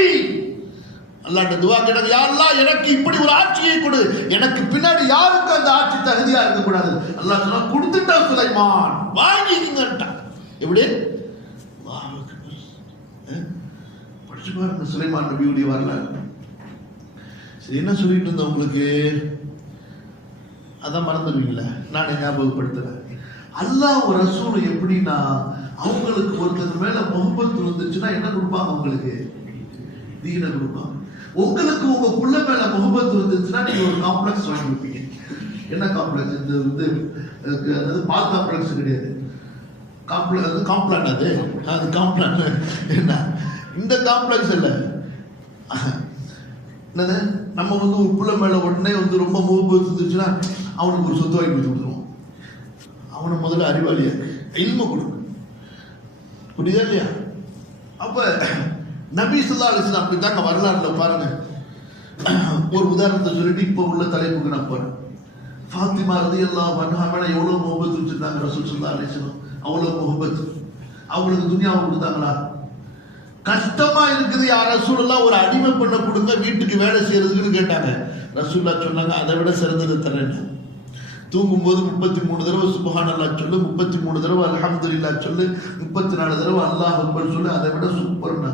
அல்லாஹ்ட்ட துஆ கேட்டாங்க, யா அல்லாஹ் எனக்கு இப்படி ஒரு ஆட்சியை கொடு, எனக்கு பின்னாடி யாருக்கும் அந்த ஆட்சி தகுதியா இருக்க கூடாது. அல்லாஹ் சொன்னா, கொடுத்துட்டான் சுலைமான், வாங்கிங்கன்ட்டான். எப்படி? அல்லாஹ் அக்பர். படிச்சு பாருங்க சுலைமான் நபியுடைய வரலாறு. சரி, என்ன சொல்லிட்டு இருந்தேன் உங்களுக்கு? அதான் மறந்துடுவீங்களா? நான் ஞாபகப்படுத்துறேன். அல்லாஹ் ஒரு ரசூல் எப்படின்னா, அவங்களுக்கு ஒருத்தர் மேல முகப்பத்து வந்துச்சுன்னா என்ன கொடுப்பாங்க? உங்களுக்கு தீன கொடுப்பாங்க. உங்களுக்கு உங்க புள்ள மேல முகப்பத்து வந்துச்சுன்னா நீங்க ஒரு காம்ப்ளெக்ஸ் வாங்கி கொடுப்பீங்க. என்ன காம்ப்ளெக்ஸ்? இந்த அதாவது பால் காம்ப்ளெக்ஸ் கிடையாது, காம்ப்ளான். அது காம்ப்ளான் என்ன? இந்த காம்ப்ளெக்ஸ் இல்ல. என்னது? நம்ம வந்து ஒரு புள்ள மேல உடனே வந்து ரொம்ப முகப்பத்து இருந்துச்சுன்னா அவனுக்கு ஒரு சொத்து வாங்கி கொடுத்துருவோம். அவனை முதல்ல அறிவாளியா இல்ம கொடுக்கும். புரியுதா இல்லையா? அப்ப நபி ஸல்லல்லாஹு அலைஹி வஸல்லம் அப்படித்தாங்க வரலாறுல பாருங்க. ஒரு உதாரணத்தை சொல்லிட்டு இப்ப உள்ள தலைப்புக்கு நான் போறேன். ஃபாத்திமா ரலியல்லாஹு அன்ஹா மேல எவ்வளவு முகப்பத் வச்சிருந்தாங்க ரசூல் ஸல்லல்லாஹு அலைஹி வஸல்லம். அவ்வளவு முகப்பத். அவங்களுக்கு துன்யாவை கொடுத்தாங்களா? கஷ்டமா இருக்குது யா ரசூலுல்லாஹ், ஒரு அடிமை பண்ண கொடுங்க வீட்டுக்கு வேலை செய்யறதுக்குன்னு கேட்டாங்க. ரசூலுல்லாஹ் சொன்னாங்க, அதை விட சிறந்தது தரேன். தூங்கும்போது 33 தடவை சுப்ஹானல்லாஹ் சொல்லு, 33 தடவை அல்ஹம்துலில்லாஹ் சொல்லு, 34 தடவை அல்லாஹ் அக்பர் சொல்லு, அதை விட சூப்பர்னா.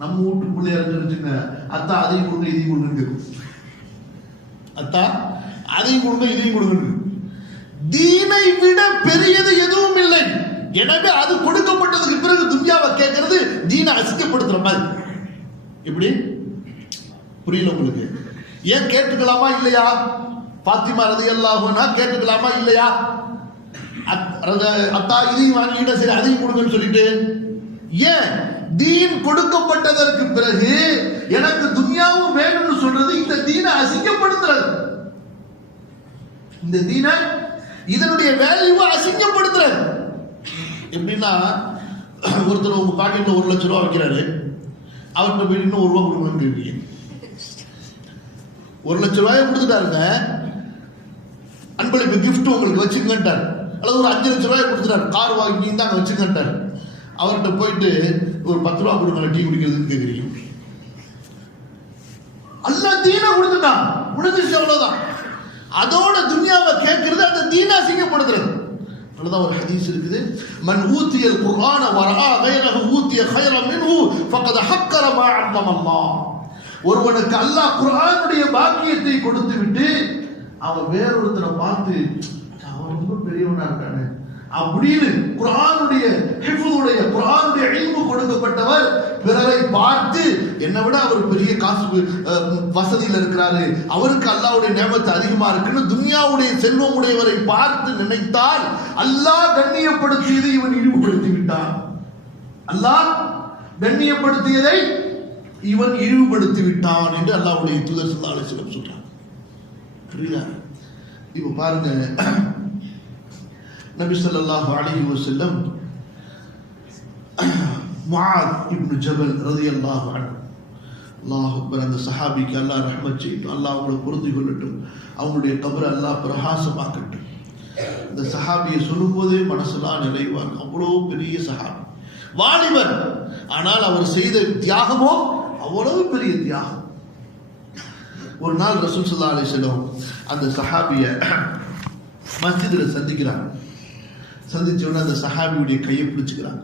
நம்ம வீட்டு பிள்ளையா இருந்துச்சுங்க, அத்தா அதையும் கொடுங்க இதையும் கொடுங்கன்னு கேட்கும். அத்தா அதையும் கொடுங்க இதையும் கொடுங்க. தீனை விட பெரியது எதுவும் இல்லை. எனவே அது கொடுக்கப்பட்டதுக்கு பிறகு துன்யாவை கேட்கறது தீனை அசிங்கப்படுத்துற மாதிரி. எப்படி? புரியல உங்களுக்கு? ஏன் கேட்டுக்கலாமா இல்லையா? பாத்திமா ரலியல்லாஹு அன்ஹா கேட்டுக்கலாமா இல்லையா? அத்தா இதையும் வாங்கிட்ட, சரி அதையும் கொடுங்கன்னு சொல்லிட்டு. ஏன்? தீன் கொடுக்கப்பட்டதற்கு பிறகு எனக்கு துன்யாவும் வேணும்னு சொல்றது இந்த தீனை அசிங்கப்படுத்துறது. இந்த தீனை, இதனுடைய வேல்யூவை அசிங்கப்படுத்துறது. எப்படின்னா, ஒருத்தர் உங்க பாக்கெட்ல 1 லட்சம் ரூபா வைக்கிறாரு, அவர்கிட்ட போய் இன்னும் 1 ரூபா கொடுக்கணும்னு கேட்பீங்க. 1 லட்சம் ரூபாயை கொடுத்துட்டாருங்க, அன்பளிப்பு கிஃப்ட் உங்களுக்கு வச்சுக்கட்டார், அல்லது ஒரு 5 லட்சம் ரூபாய் கொடுத்துட்டாரு, கார் வாங்கி தான் வச்சுக்கட்டார். அவர்கிட்ட போயிட்டு ஒரு 10 ரூபா கொடுங்க டீ குடிக்கிறதுன்னு கேட்குறீங்க. அல்லாஹ் தீனை கொடுத்துட்டான், முடிஞ்சிச்சு, அவ்வளவுதான். அதோட துன்யாவை கேட்கறது அந்த தீனா அசிங்கப்படுத்துறது. அதுதான் ஒரு ஹதீஸ் இருக்குது, மன் ஊத்தியல் குர்ஆன வரஆ கைரஹு ஊத்திய கைரன் மின்ஹு ஃபகத் ஹக்கர மா அல்லாஹ். ஒருவனுக்கு அல்லாஹ் குர்ஆனுடைய பாக்கியத்தை கொடுத்து விட்டு அவன் வேறொருத்தரை பார்த்து அவன் ரொம்ப பெரியவனா இருக்கானே அப்படின்னு குர்ஆனுடைய ஹிஃபுடைய குர்ஆனுடைய இல்மு கொடுக்கப்பட்டவர் பிறரை பார்த்து என்னை விட அவர் பெரிய காசு வசதியில் இருக்கிறாரு, அவருக்கு அல்லாஹ்வுடைய நியமத்து அதிகமா இருக்குன்னு துன்யாவுடைய செல்வம் உடையவரை பார்த்து நினைத்தால் அல்லாஹ் கண்ணியப்படுத்தியதை இவன் இழிவுபடுத்தி விட்டான். அல்லாஹ் கண்ணியப்படுத்தியதை இவன் இழிவுபடுத்தி விட்டான் என்று அல்லாஹ்வுடைய தூதர் ஸல்லல்லாஹு அலைஹி வஸல்லம் சொல்றாங்க. புரியுதா? இப்போ பாருங்க, நபி ஸல்லல்லாஹு அலைஹி வஸல்லம் முஆத் இப்னு ஜபல் ரலியல்லாஹு அன்ஹு, அல்லாஹ் அக்பர், அந்த சஹாபிக்கு அல்லாஹ் ரஹ்மத் செய்யட்டும், அல்லாஹ் அவங்களை பொருந்தி கொள்ளட்டும், அவங்களுடைய கபரை அல்லாஹ் பிரகாசமாக்கட்டும். இந்த சஹாபியை சொல்லும் போதே மனசெல்லாம் நிறைவாங்க. அவ்வளோ பெரிய சஹாபி, வாலிபர், ஆனால் அவர் செய்த தியாகமோ அவ்வளவு பெரிய தியாகம். ஒரு நாள் ரசூல் ஸல்லல்லாஹு அலைஹி வஸல்லம் அந்த சஹாபியை மஸ்ஜிதில் சந்திக்கிறாங்க. சந்திச்ச உடனே அந்த சஹாபியுடைய கையை பிடிச்சுக்கிறாங்க.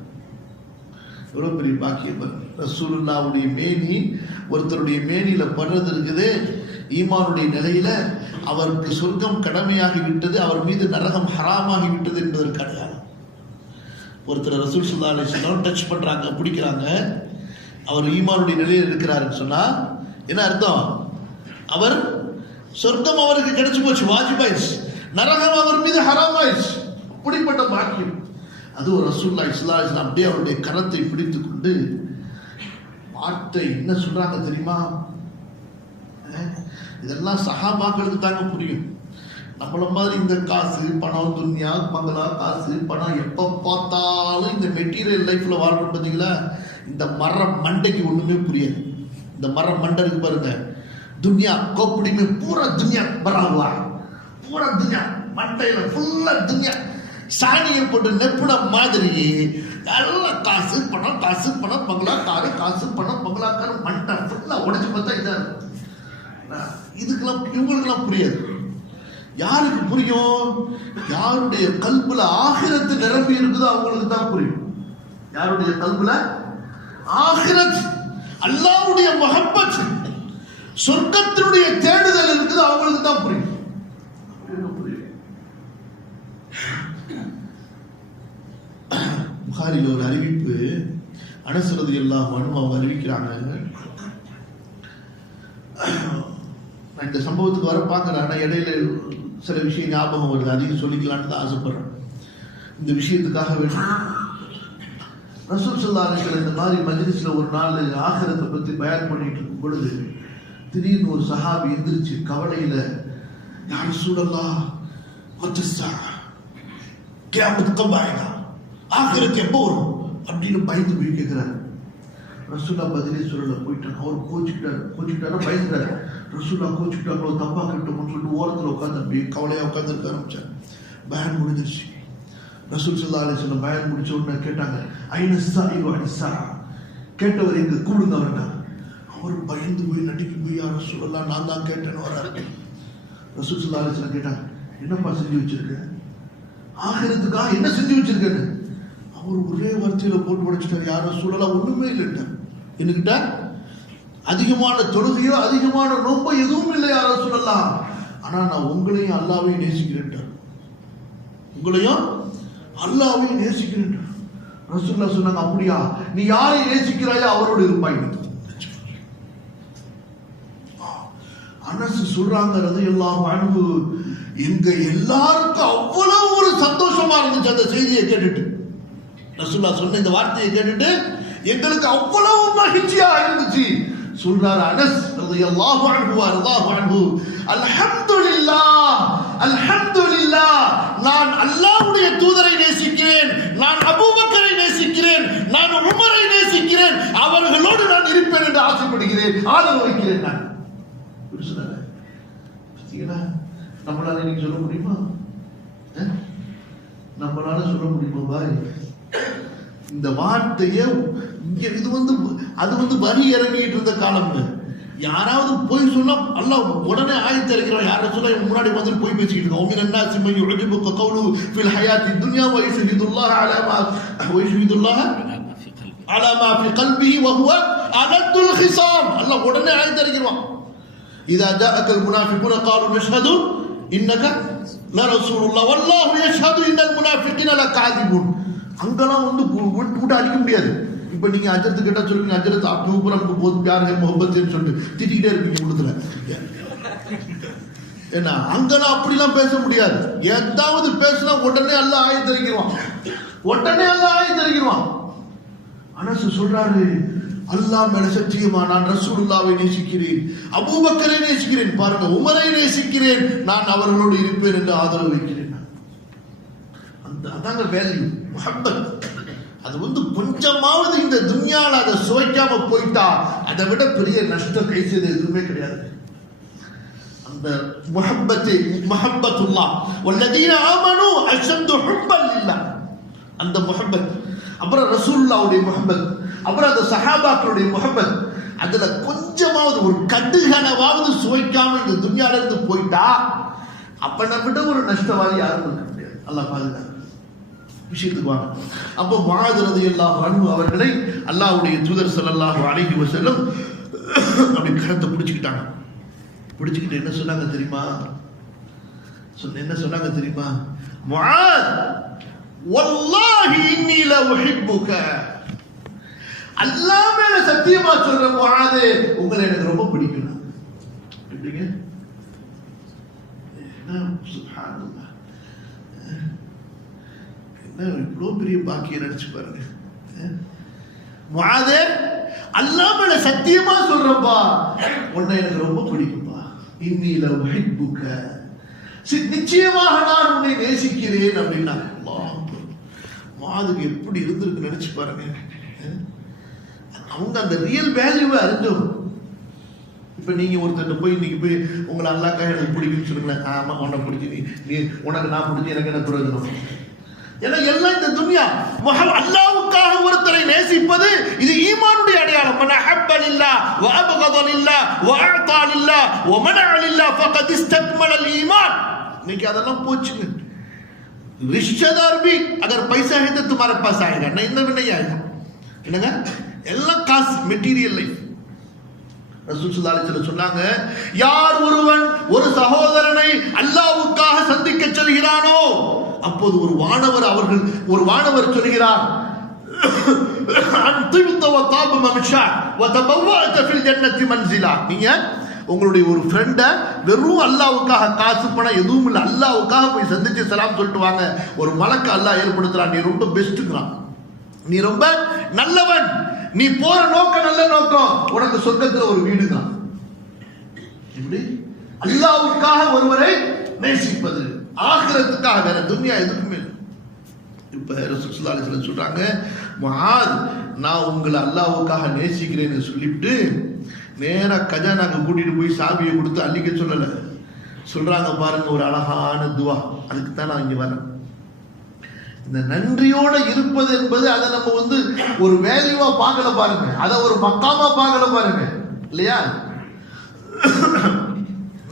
எவ்வளோ பெரிய பாக்கியம். ரசூலுல்லாஹ்வுடைய மேனி ஒருத்தருடைய மேனியில படுறது இருக்குது, ஈமானுடைய நிலையில அவருக்கு சொர்க்கம் கடமையாகி விட்டது, அவர் மீது நரகம் ஹராமாகி விட்டது என்பதற்கு அடையாளம். ஒருத்தர் ரசூல் ஸல்லல்லாஹு அலைஹி வஸல்லம் டச் பண்றாங்க, பிடிக்கிறாங்க, அவர் ஈமானுடைய நிலையில் இருக்கிறாருன்னு சொன்னா என்ன அர்த்தம்? அவர் சொர்க்கம் அவருக்கு கிடைச்சு போச்சு, வாஜிபாயிச்சு, நரகம் அவர் மீது ஹராமாயிச்சு. அப்படிப்பட்ட பாக்கியம். அது ஒரு ரசூலுல்லாஹி ஸல்லல்லாஹு அலைஹி வஸல்லம் அப்படியே அவருடைய கரத்தை பிடித்து கொண்டு வார்த்தை என்ன சொல்றாங்க தெரியுமா? இதெல்லாம் சஹாபாக்களுக்கு தாங்க புரியும். நம்மள மாதிரி இந்த காசு பணம் துன்யா பங்களா காசு பணம் எப்ப பார்த்தாலும் இந்த மெட்டீரியல் லைஃப்ல வாழ்றோம் பார்த்தீங்களா, இந்த மர மண்டைக்கு ஒண்ணுமே புரியாது. இந்த மர மண்டை இருக்கு பாருங்க, दुनिया खोपड़ी में पूरा दुनिया भरा हुआ है, पूरा दुनिया மண்டையில ஃபுல்லா துன்யா சாணியை போட்டு நெப்புட மாதிரி எல்லாம் காசு பணம் காசு பணம் பங்களா காரு காசு பணம் பங்களா காரு மண்டை ஃபுல்லா உடைச்சு பார்த்தா இதா இருக்கும். இதுக்கெல்லாம் இவங்களுக்கெல்லாம் புரியாது. யாருக்கு புரியும்? யாருடைய கல்புல ஆகிரத்து நிரம்பி இருக்குதோ அவங்களுக்கு தான் புரியும். யாருடைய கல்புல ஆகிரத் அல்லாஹ்வுடைய முஹப்பத் சொர்க்கத்தினுடைய தேடுதல் இருக்குதோ அவங்களுக்கு தான் புரியும். புகாரில் ஒரு அறிவிப்பு, அனஸ் ரலியல்லாஹு அன்ஹு அவங்க அறிவிக்கிறாங்க. நான் இந்த சம்பவத்துக்கு வர பார்க்குறேன், ஆனால் இடையில சில விஷயம் ஞாபகம் வருது, அதிகம் சொல்லிக்கலான்னு தான் ஆசைப்படுறேன். இந்த விஷயத்துக்காக வேண்டும் ரசூல் ஸல்லல்லாஹு அலைஹி வஸல்லம் இந்த மாதிரி மஜ்லிஸ்ல ஒரு நாள் ஆகிரத்தை பற்றி பயான் பண்ணிட்டு இருக்கும் பொழுது திடீர்னு ஒரு சஹாபி எந்திரிச்சு கவலையில, யா ரசூலல்லாஹ் மத்தஸ்ஸா கியாமத் கப் ஆயேகா, ஆகிரத் எப்போ வரும் அப்படின்னு பயந்து போய் கேட்கிறாரு. ரசூலா பதிலே சொல்லல, போயிட்டாங்க. அவர் கோச்சுக்கிட்டாரு பயந்துட்டாரு. ரசூலா கோச்சுக்கிட்டாங்களோ தப்பா கட்டணும்னு சொல்லிட்டு ஓரத்தில் உட்காந்து அப்படி கவலையா உட்காந்துருக்க ஆரம்பிச்சார். பயான் முடிஞ்சிருச்சு. ரசூல் ஸல்லல்லாஹு அலைஹி வஸல்லம் பயான் முடிச்ச உடனே கேட்டாங்க, ஐன ஸாயிலு அனி ஸா, கேட்டவர் எங்க கூடுங்க அவர்கிட்ட. அவர் பயந்து போய் நடிக்க போய், யா ரசூலல்லாஹ் நான் தான் கேட்டேன்னு வராரு. ரசூல் ஸல்லல்லாஹு அலைஹி வஸல்லம் கேட்டாங்க, என்னப்பா செஞ்சு வச்சிருக்க, ஆகிரத்துக்காக என்ன செஞ்சு வச்சிருக்கேன்னு. அவர் ஒரே வார்த்தையில போட்டு உடைச்சிட்டார், யா ரசூலல்லாஹ் ஒண்ணுமே இல்லைட்ட, என்கிட்ட அதிகமான தொழுகையோ அதிகமான நோம்போ எதுவும் இல்லை யா ரசூலல்லாஹ், ஆனா நான் உங்களையும் அல்லாஹ்வையும் நேசிக்கிறேன், உங்களையும் அல்லாஹ்வையும் நேசிக்கிறேன். ரசூலுல்லாஹ் சொன்னாங்க, அப்படியா, நீ யாரை நேசிக்கிறாயோ அவரோடு இருப்பாய். அனஸ் சொல்றாங்க ரலியல்லாஹு அன்ஹு, எங்க எல்லாருக்கும் அவ்வளவு ஒரு சந்தோஷமா இருந்துச்சு அந்த செய்தியை கேட்டுட்டு. ரசூலுல்லாஹ் சொன்ன இந்த வார்த்தையை கேட்டுட்டு எங்களுக்கு அவ்வளவு மகிழ்ச்சியா இருந்துச்சு. சொல்றாரு அனஸ் ரலியல்லாஹு அன்ஹு வர்தாஹு அன்ஹு, அல்ஹம்துலில்லாஹ் அல்ஹம்துலில்லாஹ், நான் அல்லாஹ்வுடைய தூதரை நேசிக்கிறேன், நான் அபூபக்கரை நேசிக்கிறேன், ஆசைப்படுகிறேன், ஆதரவு வைக்கிறேன். நான் நம்மளால நீங்க சொல்ல முடியுமா? நம்மளால சொல்ல முடியுமா? பாய், இந்த வார்த்தைய அது வரி இறங்கிட்டு இருந்த காலம். யாராவது போய் சொன்னா அல்லாஹ் உடனே ஆயத்தை இறக்கிறான். யாரை சொல்ல முன்னாடி வந்து போய் பேசிட்டு இருக்கோம். உமின் الناس من يعجبك قوله في الحياة الدنيا ويشهد الله على ما في قلبه وهو ألد الخصام. அல்லாஹ் உடனே ஆயத்தை இறக்கிறான். إذا جاءك المنافقون قالوا نشهد إنك لرسول الله والله يشهد إن المنافقين لكاذبون. அங்கெல்லாம் வந்து விட்டு அடிக்க முடியாது. இப்ப நீங்க அஜரத்து கேட்டா சொல்லுவீங்க, அஜரத் आपके ऊपर हमको बहुत प्यार है मोहब्बत है சொல்லிட்டு திட்டிக்கிட்டே இருப்பீங்க உள்ளத்துல. ஏன்னா அங்கெல்லாம் அப்படிலாம் பேச முடியாது. ஏதாவது பேசினா உடனே அல்லாஹ் ஆயத்தை இறக்கிடுவான். அனஸ் சொல்றாரு, அல்லாஹ் மேல சத்தியமா நான் ரசூலுல்லாஹ்வை நேசிக்கிறேன், அபூபக்கரை நேசிக்கிறேன், பாருங்க உமரை நேசிக்கிறேன், நான் அவர்களோடு இருப்பேன் என்று ஆதரவு வைக்கிறேன். அதாங்க வேல்யூ, முஹப்பத். அது கொஞ்சமாவது இந்த துன்யால அதை சுவைக்காம போயிட்டா அதை விட பெரிய நஷ்டம் கை செய்த எதுவுமே கிடையாது. அந்த முஹப்பத்துல்லாஹ் வல்லதீன ஆமனூ அஷத்து ஹுப்பன் லில்லாஹ், அந்த முஹப்பத், அப்புறம் ரசூலுல்லாஹ்வுடைய முஹப்பத், அப்புறம் அந்த சஹாபாக்களுடைய முஹப்பத், அதுல கொஞ்சமாவது ஒரு கடுகனவாவது சுவைக்காம இந்த துன்யால இருந்து போயிட்டா அப்ப நம்ம விட ஒரு நஷ்டவாதி யாரும் இருக்க முடியாது. அல்லாஹ் பாதுகாக்க விஷயத்துக்கு வாங்க. அப்போ முஆத் ரலியல்லாஹு அன்ஹு அவர்களை அல்லாஹ்வுடைய தூதர் ஸல்லல்லாஹு அலைஹி வஸல்லம் அப்படி கரத்தை பிடிச்சிக்கிட்டாங்க. பிடிச்சிக்கிட்டு என்ன சொன்னாங்க தெரியுமா? முஆத் வல்லாஹி இன்னி லா உஹிப்புக, அல்லாஹ் மேல சத்தியமா சொல்ற முஆத், உங்களை எனக்கு ரொம்ப பிடிக்கும். எப்படிங்க? சுப்ஹானல்லாஹ், இவ்வளோ பெரிய பாக்கியம் நினைச்சு பாருங்க. முஆதே, அல்லாஹ் மேல சத்தியமா சொல்றப்பா, உன்னை எனக்கு ரொம்ப பிடிக்கும்பா. இன்னி லா உஹிப்புக, நிச்சயமாக நான் உன்னை நேசிக்கிறேன் அப்படின்னா முஆதுக்கு எப்படி இருந்திருக்கு நினைச்சு பாருங்க. அவங்க அந்த ரியல் வேல்யூவை அறிஞ்சோம். இப்ப நீங்க ஒருத்தர் போய் இன்னைக்கு போய் உங்களை அல்லாஹ்க்காக எனக்கு பிடிக்குன்னு சொல்லுங்களேன். ஆமா, உன்னை பிடிச்சி நீ உனக்கு நான் பிடிச்சி எனக்கு என்ன பிரயோஜனம்? ஏன்னா எல்லாம் இந்த துன்யா. அல்லாஹ்வுக்காக ஒருத்தரை நேசிப்பது இது ஈமானுடைய அடையாளம். மன் அஹப்ப லில்லாஹ் வ அப்கத லில்லாஹ் வ அஅதா லில்லாஹ் வ மனஅ லில்லாஹ் ஃபகத் இஸ்தக்மல அல் ஈமான். இன்னைக்கு அதெல்லாம் போச்சுங்க. रिश्तेदार भी अगर पैसा है तो तुम्हारे पास आएगा, नहीं तो नहीं आएगा. என்னங்க, எல்லாம் காசு, மெட்டீரியல் லைஃப். ரசூல் ஸல்லல்லாஹு அலைஹி வஸல்லம் சொன்னாங்க, யார் ஒருவன் ஒரு சகோதரனை அல்லாஹ்வுக்காக சந்திக்க செல்கிறானோ அப்போது ஒரு வானவர் சொல்கிறார், அன்திப்த வ தாப மம்ஷா வ தபவஅத ஃபில் ஜன்னதி மன்சிலா. நீங்க உங்களுடைய ஒரு ஃப்ரெண்ட வெறும் அல்லாஹ்வுக்காக, காசு பணம் எதுவும் இல்லை, அல்லாஹ்வுக்காக போய் சந்திச்சு சலாம் சொல்லிட்டு வாங்க. ஒரு மலக்கு அல்லாஹ் ஏற்படுத்துறான், நீ ரொம்ப பெஸ்ட்ங்கிறான், நீ ரொம்ப நல்லவன், நீ போற நோக்கம் நல்ல நோக்கம், உனக்கு சொர்க்கத்துல ஒரு வீடு தான். இப்படி அல்லாஹ்வுக்காக ஒருவரை நேசிப்பது, ஆகிரத்துக்காக, வேற துன்யா எதுக்குமே இல்லை. இப்ப ரசூல் ஸல்லல்லாஹு அலைஹி வஸல்லம் சொல்றாங்க, முஆத், நான் உங்களை அல்லாஹ்வுக்காக நேசிக்கிறேன்னு சொல்லிவிட்டு நேரா கஜானாக்கு கூட்டிட்டு போய் சாவியை கொடுத்து அள்ளிக்க சொல்லல. சொல்றாங்க பாருங்க ஒரு அழகான துவா. அதுக்கு தான் நான் இங்க வரேன். இந்த நன்றியோட இருப்பது என்பது அதை நம்ம ஒரு வேல்யூவா பார்க்கல பாருங்க, அதை ஒரு மக்காமா பார்க்கல பாருங்க, இல்லையா?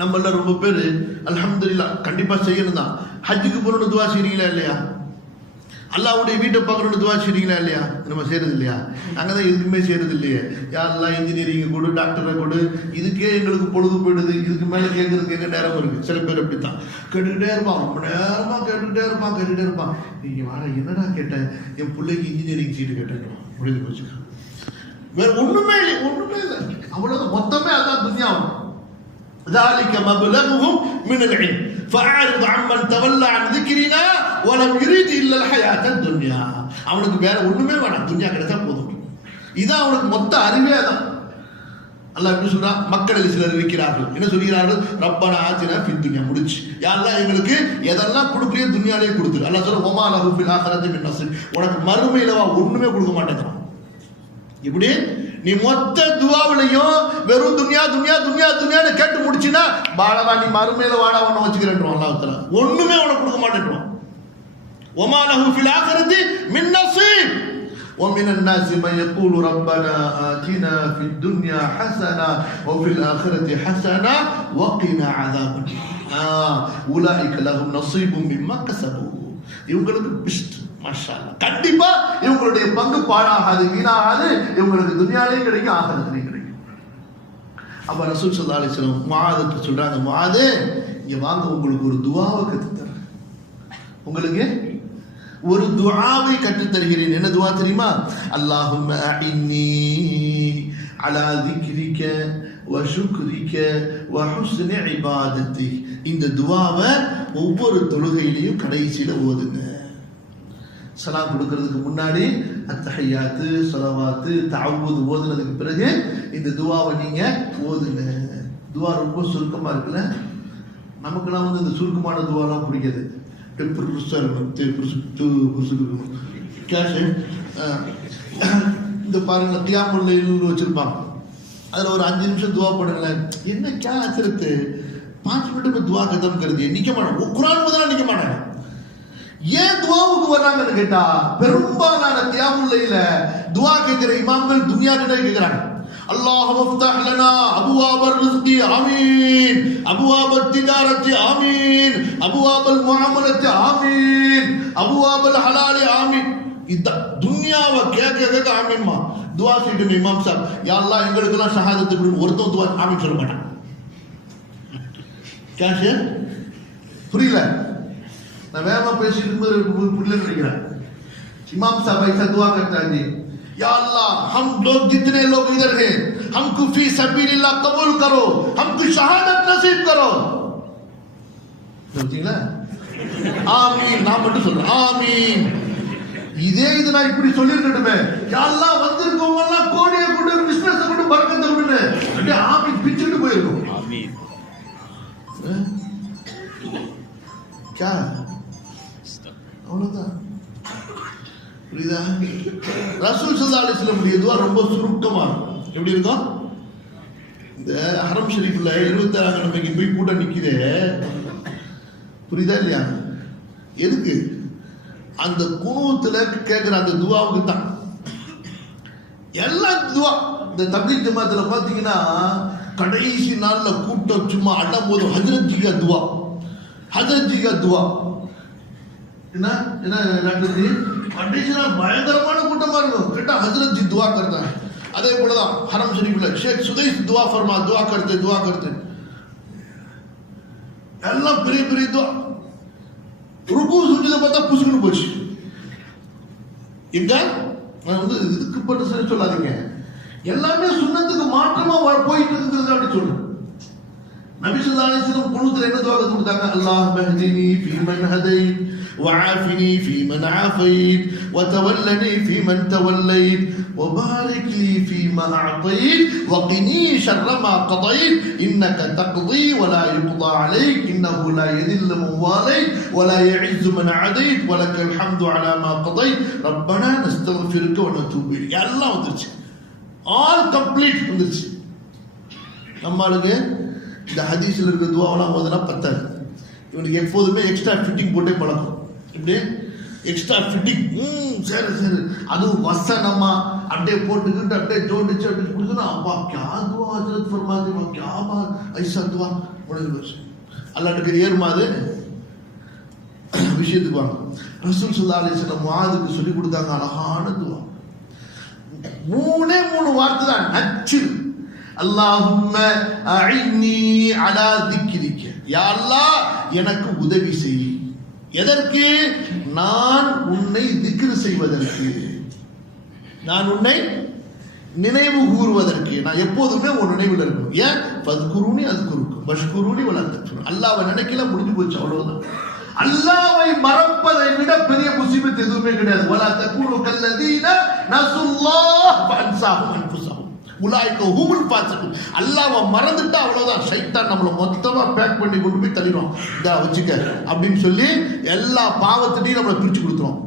நம்மள ரொம்ப பேரு அல்ஹம்துலில்லாஹ் கண்டிப்பா செய்யணும் தான். ஹஜ்ஜுக்கு போறோம்னு துவா செய்றீங்களா இல்லையா? அல்லாஹ்வுடைய வீட்டை பார்க்கணும்னு துவா செய்றீங்களா இல்லையா? நம்ம செய்யறது இல்லையா? நாங்க தான் எதுக்குமே செய்யறது இல்லையே. யாரெல்லாம் இன்ஜினியரிங் கொடு, டாக்டரை கொடு, இதுக்கே எங்களுக்கு பொழுது போயிடுது. இதுக்கு மேல கேட்கறதுக்கு எங்க நேரம் இருக்கு? சில பேர் அப்படித்தான் கேட்டுக்கிட்டே இருப்பான், ரொம்ப நேரமா கேட்டுக்கிட்டே இருப்பான். நீங்க வாட என்னடா கேட்டேன்? என் பிள்ளைக்கு இன்ஜினியரிங் சீட்டு கேட்டேன், முடிஞ்சு போச்சு. வேற ஒண்ணுமே இல்லை, அவ்வளவு மொத்தமே அதான் துன்யாவும். ذلك مبلغهم من العلم فأعرض عمن تولى عن ذكرنا ولم يريد إلا الحياة الدنيا. அவனுக்கு வேற ஒண்ணுமே வேணாம், துன்யா கிடைச்சா போதும். இதான் அவனுக்கு மொத்த அறிவே தான். அல்லாஹ் எப்படி சொல்றான்? மக்களில் சிலர் இருக்கிறார்கள், என்ன சொல்கிறார்கள்? ரப்பனா ஆத்தினா ஃபித் துன்யா. முடிச்சு, யா அல்லாஹ் எங்களுக்கு எதெல்லாம் கொடுக்கலையோ துன்யாலே கொடுத்துரு. அல்லாஹ் சொல்ற வமா லஹு ஃபில் ஆখিরাতি மின் நஸீர். உனக்கு மறுமையில ஒண்ணுமே கொடுக்க மாட்டேங்கிறான். இப்படி நீ மொத்த துவாவிலையும் வெறும் துன்யா துன்யா துன்யா துன்யான்னு கேட்டு முடிச்சினா பாலவா நீ மறுமையில வாடா ஒண்ணு வச்சுக்கிறேன் அல்லாஹ் தஆலா ஒண்ணுமே உனக்கு கொடுக்க மாட்டேன்றான். وما له في الآخرة من نصيب ومن الناس من يقول ربنا آتنا في الدنيا حسنة وفي الآخرة حسنة وقنا عذاب النار أولئك لهم نصيب مما كسبوا. இவங்களுக்கு பெஸ்ட் மாஷாஅல்லாஹ். கண்டிப்பா இவங்களுடைய பங்கு பாழாகாது, வீணாகாது. இவங்களுக்கு துன்யாலையும் கிடைக்கும், ஆகிரத்திலையும் கிடைக்கும். அப்ப ரசூல் ஸல்லல்லாஹு அலைஹி வஸல்லம் முஆதுக்கு சொல்றாங்க, முஆதே இங்க வாங்க, உங்களுக்கு ஒரு துஆவை கற்றுத் தரேன். உங்களுக்கு ஒரு துஆவை கற்றுத் தருகிறேன். என்ன துஆ தெரியுமா? அல்லாஹும்ம அஇன்னி அலா திக்ரிக வ ஷுக்ரிக வ ஹுஸ்னி இபாதத்தி. இந்த துஆவை ஒவ்வொரு தொழுகையிலையும் கடைசியில ஓதுங்க. சலாம் கொடுக்கிறதுக்கு முன்னாடி அத்தஹியாத்து, ஸலவாத்து, தஅவ்வுது ஓதுனதுக்கு பிறகு இந்த துஆவை நீங்க ஓதுங்க. துஆ ரொம்ப சுருக்கமா இருக்குல்ல. நமக்குலாம் இந்த சுருக்கமான துஆலாம் பிடிக்காது. இந்த பாருங்க கியாமுல் லைல் வச்சிருப்பாங்க, அதுல ஒரு 5 நிமிஷம் துவா பண்ணுங்களேன். என்ன क्या हजरत 5 मिनट में दुआ खत्म कर दिए, நிக்க மாட்டாங்க. குர்ஆன் முதல்ல நிக்க மாட்டாங்க. ஏன் துவாவுக்கு வர்றாங்கன்னு கேட்டா, பெரும்பாலான கியாமுல் லைல துவா கேட்கிற இமாம்கள் துன்யா கிட்ட கேட்கிறாங்க. اللهم افتح لنا ابواب الرزق امين ابواب التجاره امين ابواب المعامله امين ابواب الحلال امين. இந்த துன்யாவை கேட்க ஆமீன்மா துஆ செய்யணும். இமாம் சாப், யா அல்லாஹ் எங்களுக்கு எல்லாம் ஷஹாதத் கொடுன்னு ஒருத்தன் துஆ ஆமீன் சொல்ல மாட்டான். கேஷ் புரியல, நான் வேகமா பேசிட்டு இருக்கும்போது புரியல நினைக்கிறேன். इमाम साहब ऐसा दुआ करता है जी, या अल्लाह हम लोग जितने लोग इधर हैं हमको फी सबीलिल्लाह कबूल करो, हमको शहादत नसीब करो. சொல்றீங்களா? ஆமீன். நான் மட்டும் சொல்றேன் ஆமீன். இதே இது நான் இப்படி சொல்லிருக்கட்டுமே, யா அல்லாஹ் வந்திருக்கவங்க எல்லாம் கோடியை கொண்டு பிசினஸ் கொண்டு பரக்கத்தை கொண்டு அப்படியே ஆமீன் பிச்சுட்டு போயிருக்கும். ஆமீன். क्या அவ்வளவுதான். புரியுதா? ரசூல் ஸல்லல்லாஹு அலைஹி வஸல்லம் துஆ ரொம்ப சுருக்கமா இருக்கும். எப்படி இருக்கும்? இந்த ஹரம் ஷரீஃப்ல 26 கிழமைக்கு போய் கூட்டம் நிக்குதே, புரியுதா இல்லையா? எதுக்கு? அந்த குனூத்துல கேட்கிற அந்த துஆவுக்கு தான். எல்லா துஆ இந்த தப்லீக் ஜமாத்துல பாத்தீங்கன்னா கடைசி நாள்ல கூட்டம் சும்மா அடம் போது ஹஜ்ரத் ஜி கா துஆ, ஹஜ்ரத் ஜி கா துஆ. என்ன என்ன நடந்துச்சு? கடைசி நாள் பயங்கரமான கூட்டமா இருக்கும். கேட்டா ஹஜ்ரத் ஜி துஆ करता அதே போலதான் ஹரம் ஷரீஃப்ல ஷேக் சுதைஸ் துஆ ஃபர்மா, துஆ करते எல்லாம் பெரிய பெரிய துஆ. ருக்கு சுஜூத பார்த்தா புசுக்குன்னு போச்சு. எங்க நான் இதுக்கு பட்டு சொல்லாதீங்க, எல்லாமே சுன்னத்துக்கு மாற்றமா போயிட்டு இருக்கிறது அப்படி சொல்றேன். நபி ஸல்லல்லாஹு அலைஹி வஸல்லம் குனூத்ல என்ன துஆ கொடுத்தாங்க? அல்லாஹும்ம ஹ்தினி ஃபீமன் ஹதைத் وعافني فيمن عافيت وتولني فيمن توليت وبارك لي فيما أعطيت وقني شر ما قضيت إنك تقضي ولا يقضى عليك إنه لا يذل من واليت ولا يعز من عاديت ولك الحمد على ما قضيت ربنا نستغفرك ونتوب إليك. يا الله வந்துருச்சு, ஆல் கம்ப்ளீட் வந்துருச்சு. நம்மளுக்கு இந்த ஹதீஸ்ல இருக்கிற துஆவெல்லாம் ஓதுனா பத்தாது. இவனுக்கு எப்போதுமே எக்ஸ்ட்ரா ஃபிட்டிங் போட்டே பழக்கம். இப்படி எக்ஸ்ட்ரா ஃபிட்டிங் சரி சரி அதுவும் வசனமா அப்படியே போட்டுக்கிட்டு அப்படியே ஜோடிச்சு அப்படி கொடுத்தோன்னா அப்பா क्या दुआ हजरत फरमा दे, क्या बात ऐसा दुआ முடிஞ்சு போச்சு. அல்லாஹ்வுக்கு ஏறுமா அது? விஷயத்துக்கு வாங்க. ரசூல் ஸல்லல்லாஹு அலைஹி வஸல்லம் முஆதுக்கு சொல்லி கொடுத்தாங்க அழகான துஆ. 3 வார்த்தை தான் நச்சு. அல்லாஹும்ம அஇன்னி அலா திக்ரிக, யா அல்லாஹ் எனக்கு உதவி செய். எதற்கு? நான் உன்னை திக்ர் செய்வதற்கு, நான் உன்னை நினைவு கூறுவதற்கு. நான் எப்போதுமே ஒரு நினைவில் இருக்கணும். ஏன்? ஃபத்குருனி அஸ்குருக்கும் வஷ்குருனி வலா தக்ஃபுரூன். அல்லாஹ்வை நினைக்கல, முடிஞ்சு போச்சு, அவ்வளவுதான். அல்லாஹ்வை மறப்பதை விட பெரிய முசீபத் எதுவுமே கிடையாது. வலா தகுனு கல்லதீன நஸுல்லாஹ் ஃபஅன்ஸாஹும் அன்ஃபுஸஹும் உலாயிக ஹுமுல் ஃபாஸிகூன். அல்லாஹ்வை மறந்துட்டா அவ்வளவுதான், ஷைத்தான் நம்மள மொத்தமா பேக் பண்ணி கொண்டு போய் தள்ளிடுவான். இதா வச்சுக்க அப்படின்னு சொல்லி எல்லா பாவத்திட்டையும் நம்மளை பிரிச்சு கொடுத்துருவோம்.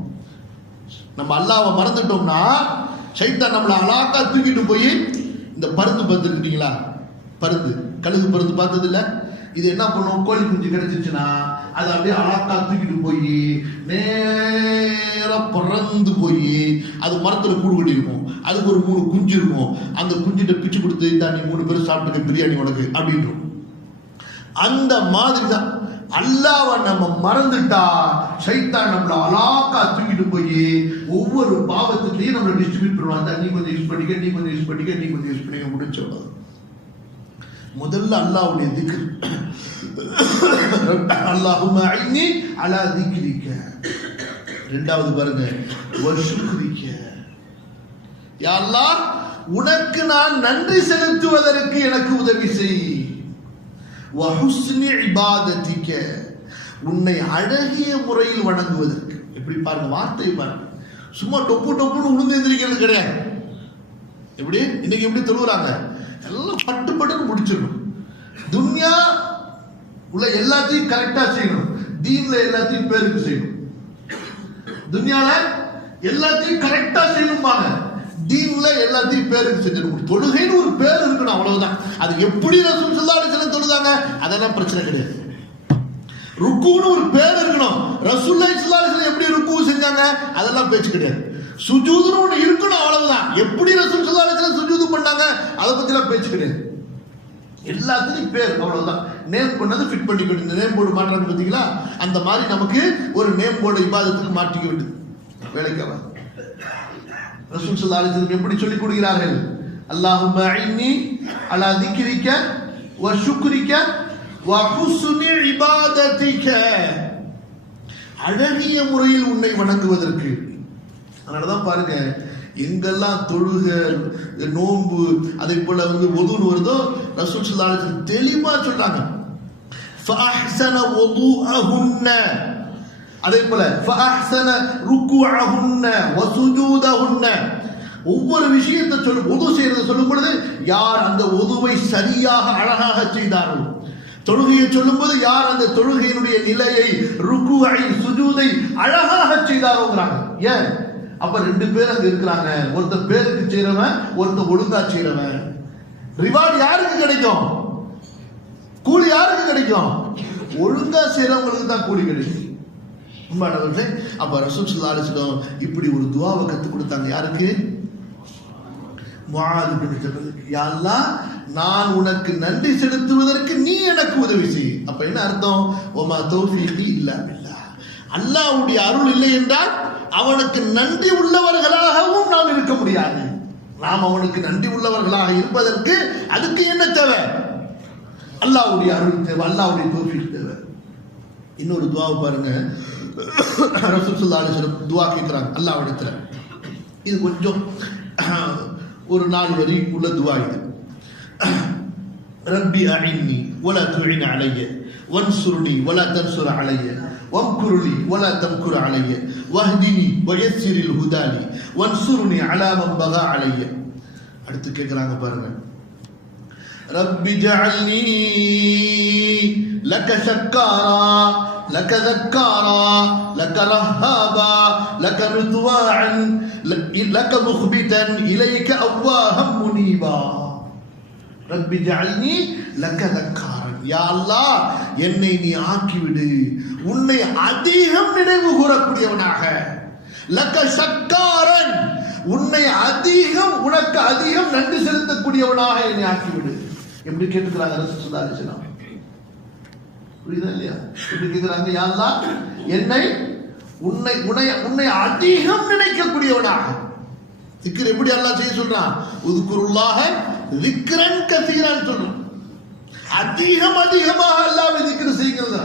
நம்ம அல்லாஹ்வை மறந்துட்டோம்னா ஷைத்தான் நம்மளை அலாக்கா தூக்கிட்டு போய் இந்த பருந்து பார்த்துக்கிட்டீங்களா, பருந்து, கழுகு பருந்து பார்த்தது இல்லை? இது என்ன பண்ணும், கோழி குஞ்சு கிடைச்சிச்சுன்னா அது அப்படியே அலாக்கா தூக்கிட்டு போய் நேரா பறந்து போய் அது மரத்துல கூடு கட்டி இருக்கும். அதுக்கு ஒரு 3 குஞ்சு இருக்கும். அந்த குஞ்சிட்ட பிச்சு கொடுத்து இந்த நீ 3 பேரும் சாப்பிட்டு பிரியாணி உனக்கு அப்படின்னு. அந்த மாதிரி தான் அல்லாஹ்வை நம்ம மறந்துட்டா ஷைத்தான் நம்மள அலாக்கா தூக்கிட்டு போய் ஒவ்வொரு பாவத்துலையும் நம்மளை டிஸ்ட்ரிபியூட் பண்ணுவாங்க. நீ கொஞ்சம் யூஸ் பண்ணிக்க, நீ கொஞ்சம் யூஸ் பண்ணிக்க, நீ கொஞ்சம் யூஸ் பண்ணிக்க முடிச்சோம். முதல்ல அல்லாஹ்வுடைய திக்ர். அல்லாஹும்ம ஐன்னி அலா திக்ரிக. இரண்டாவது பாருங்க, வ ஷுக்ரிக. யா அல்லாஹ், உனக்கு நான் நன்றி செலுத்துவதற்கு எனக்கு உதவி செய். வ ஹுஸ்னி இபாதத்திக. உன்னை அழகிய முறையில் வணங்குவதற்கு. எப்படி பாருங்க வார்த்தை பாருங்க. சும்மா டொப்பு டொப்புன்னு உளுந்து எந்திரிக்கிறது கிடையாது. எப்படி இன்னைக்கு எப்படி தொழுகிறாங்க, எல்லாம் பட்டு பட்டுன்னு முடிச்சிடணும். துன்யா உள்ள எல்லாத்தையும் கரெக்டா செய்யணும், தீன்ல எல்லாத்தையும் பேருக்கு செய்யணும். துன்யால எல்லாத்தையும் கரெக்டா செய்யணும்பாங்க, தீன்ல எல்லாத்தையும் பேருக்கு செஞ்சிடணும். தொழுகைன்னு ஒரு பேர் இருக்கணும், அவ்வளவுதான். அது எப்படி ரசூல் ஸல்லல்லாஹு அலைஹி வஸல்லம் தொழுதாங்க அதெல்லாம் பிரச்சனை கிடையாது. ருக்குன்னு ஒரு பேர் இருக்கணும், ரசூலுல்லாஹி ஸல்லல்லாஹு அலைஹி வஸல்லம் எப்படி ருக்கு செஞ்சாங்க அதெல்லாம் பேச்சு கிடையாது. சுஜூதுன்னு ஒன்று இருக்கணும், அவ்வளவுதான். எப்படி ரசூல் ஸல்லல்லாஹு அலைஹி வஸல்லம் சுஜூது பண்ணாங்க அதை பத்திலாம் பேச்சு கிடையாது. எல்லாத்துலயும் பேர், அவ்வளவுதான். நேம் பண்ணது ஃபிட் பண்ணிக்கணும். இந்த நேம் போர்டு மாற்றாங்க பார்த்தீங்களா, அந்த மாதிரி நமக்கு ஒரு நேம் போர்டு இபாதத்துக்கு மாற்றிக்க வேண்டியது வேலைக்காக. ரசூல் ஸல்லல்லாஹு அலைஹி வஸல்லம் எப்படி சொல்லிக் கொடுக்கிறார்கள், அல்லாஹும்ம ஐன்னி அலா திக்ரிக வ ஷுக்ரிக வ ஹுஸ்னி இபாதத்திக. அழகிய முறையில் உன்னை வணங்குவதற்கு. அதனாலதான் பாருங்க, எங்கெல்லாம் தொழுக, நோன்பு, அதே போல ஒதுன்னு வருதோ ரசூல் ஸல்லல்லாஹு அலைஹி வஸல்லம் தெளிவா சொல்றாங்க. ஃபஅஹ்ஸன வுதுஅஹுன்ன, அதே போல ஃபஅஹ்ஸன ருக்குஅஹுன்ன வ சுஜூதஹுன்ன. ஒவ்வொரு விஷயத்தை சொல்லும், வுது செய்யறதை சொல்லும் பொழுது யார் அந்த வுதுவை சரியாக அழகாக செய்தார்கள், தொழுகையை சொல்லும்போது யார் அந்த தொழுகையினுடைய நிலையை, ருக்குஐ, சுஜூதை அழகாக செய்தாரோங்கிறாங்க. ஏன்? அப்ப 2 பேர் அங்க இருக்கிறாங்க. ஒருத்தர் பேருக்கு செய்யறவன், ஒருத்தர் ஒழுங்கா செய்யறவன். ரிவார்டு யாருக்கு கிடைக்கும்? கூலி யாருக்கு கிடைக்கும்? ஒழுங்கா செய்யறவங்களுக்கு தான் கூலி கிடைக்கும். உண்மையானவர்களே, அப்ப ரசூல் ஸல்லல்லாஹு அலைஹி வஸல்லம் இப்படி ஒரு துஆவை கற்றுக் கொடுத்தாங்க. யாருக்கு? முஆத் இப்னு ஜபலுக்கு. யா அல்லாஹ், நான் உனக்கு நன்றி செலுத்துவதற்கு நீ எனக்கு உதவி செய். அப்ப என்ன அர்த்தம்? வமா தௌஃபீகி இல்லா பில்லாஹ். அல்லாஹ்வுடைய அருள் இல்லை என்றால் அவனுக்கு நன்றி உள்ளவர்களாகவும் நாம் இருக்க முடியாது. நாம் அவனுக்கு நன்றி உள்ளவர்களாக இருப்பதற்கு அதுக்கு என்ன தேவை? அல்லாஹ்வுடைய அருள் தேவை, அல்லாஹ்வுடைய தௌஃபீக் தேவை. இன்னொரு துஆவை பாருங்க, ரசூல் ஸல்லல்லாஹு அலைஹி வஸல்லம் துஆ கேட்கிறாங்க அல்லாஹ்விடத்துல. இது கொஞ்சம் ஒரு 4 வரி உள்ள துஆ இது. ரப்பி அஇன்னி வலா துஇன் அலைய வன்சுர்னி வலா தன்சுர் அலைய வம்குர்லி வலா தம்குர் அலைய வஹ்தினி வயஸ்ஸிரில் ஹுதாலி வன்சுர்னி அலா மன் பகா அலைய. அடுத்து கேக்குறாங்க பாருங்க, ரப்பி ஜஅல்னி லக ஷக்காரா லக ذكارا لك رهابا لك مطواعا لك مخبتا إليك أواها منيبا. رب اجعلني لك ذكارا. يا الله, என்னை நீ ஆக்கிவிடு உன்னை அதிகம் நினைவு கூறக்கூடியவனாக. லக ஷக்காரன், உன்னை அதிகம், உனக்கு அதிகம் நன்றி செலுத்தக்கூடியவனாக என்னை ஆக்கிவிடு. எப்படி கேட்டுக்கிறாங்க ரசூல் ஸல்லல்லாஹு அலைஹி வஸல்லம்? புரியுதா இல்லையா? எப்படி கேட்கிறாங்க, யா அல்லாஹ், என்னை உன்னை அதிகம் நினைக்கக்கூடியவனாக. திக்ர் எப்படி அல்லாஹ் செய்ய சொல்றான்? உذ்குருல்லாஹ ذிக்ரன் கஸீரன் சொல்றான். அதிகமாக அல்லாஹ்வை திக்ர் செய்யுங்க.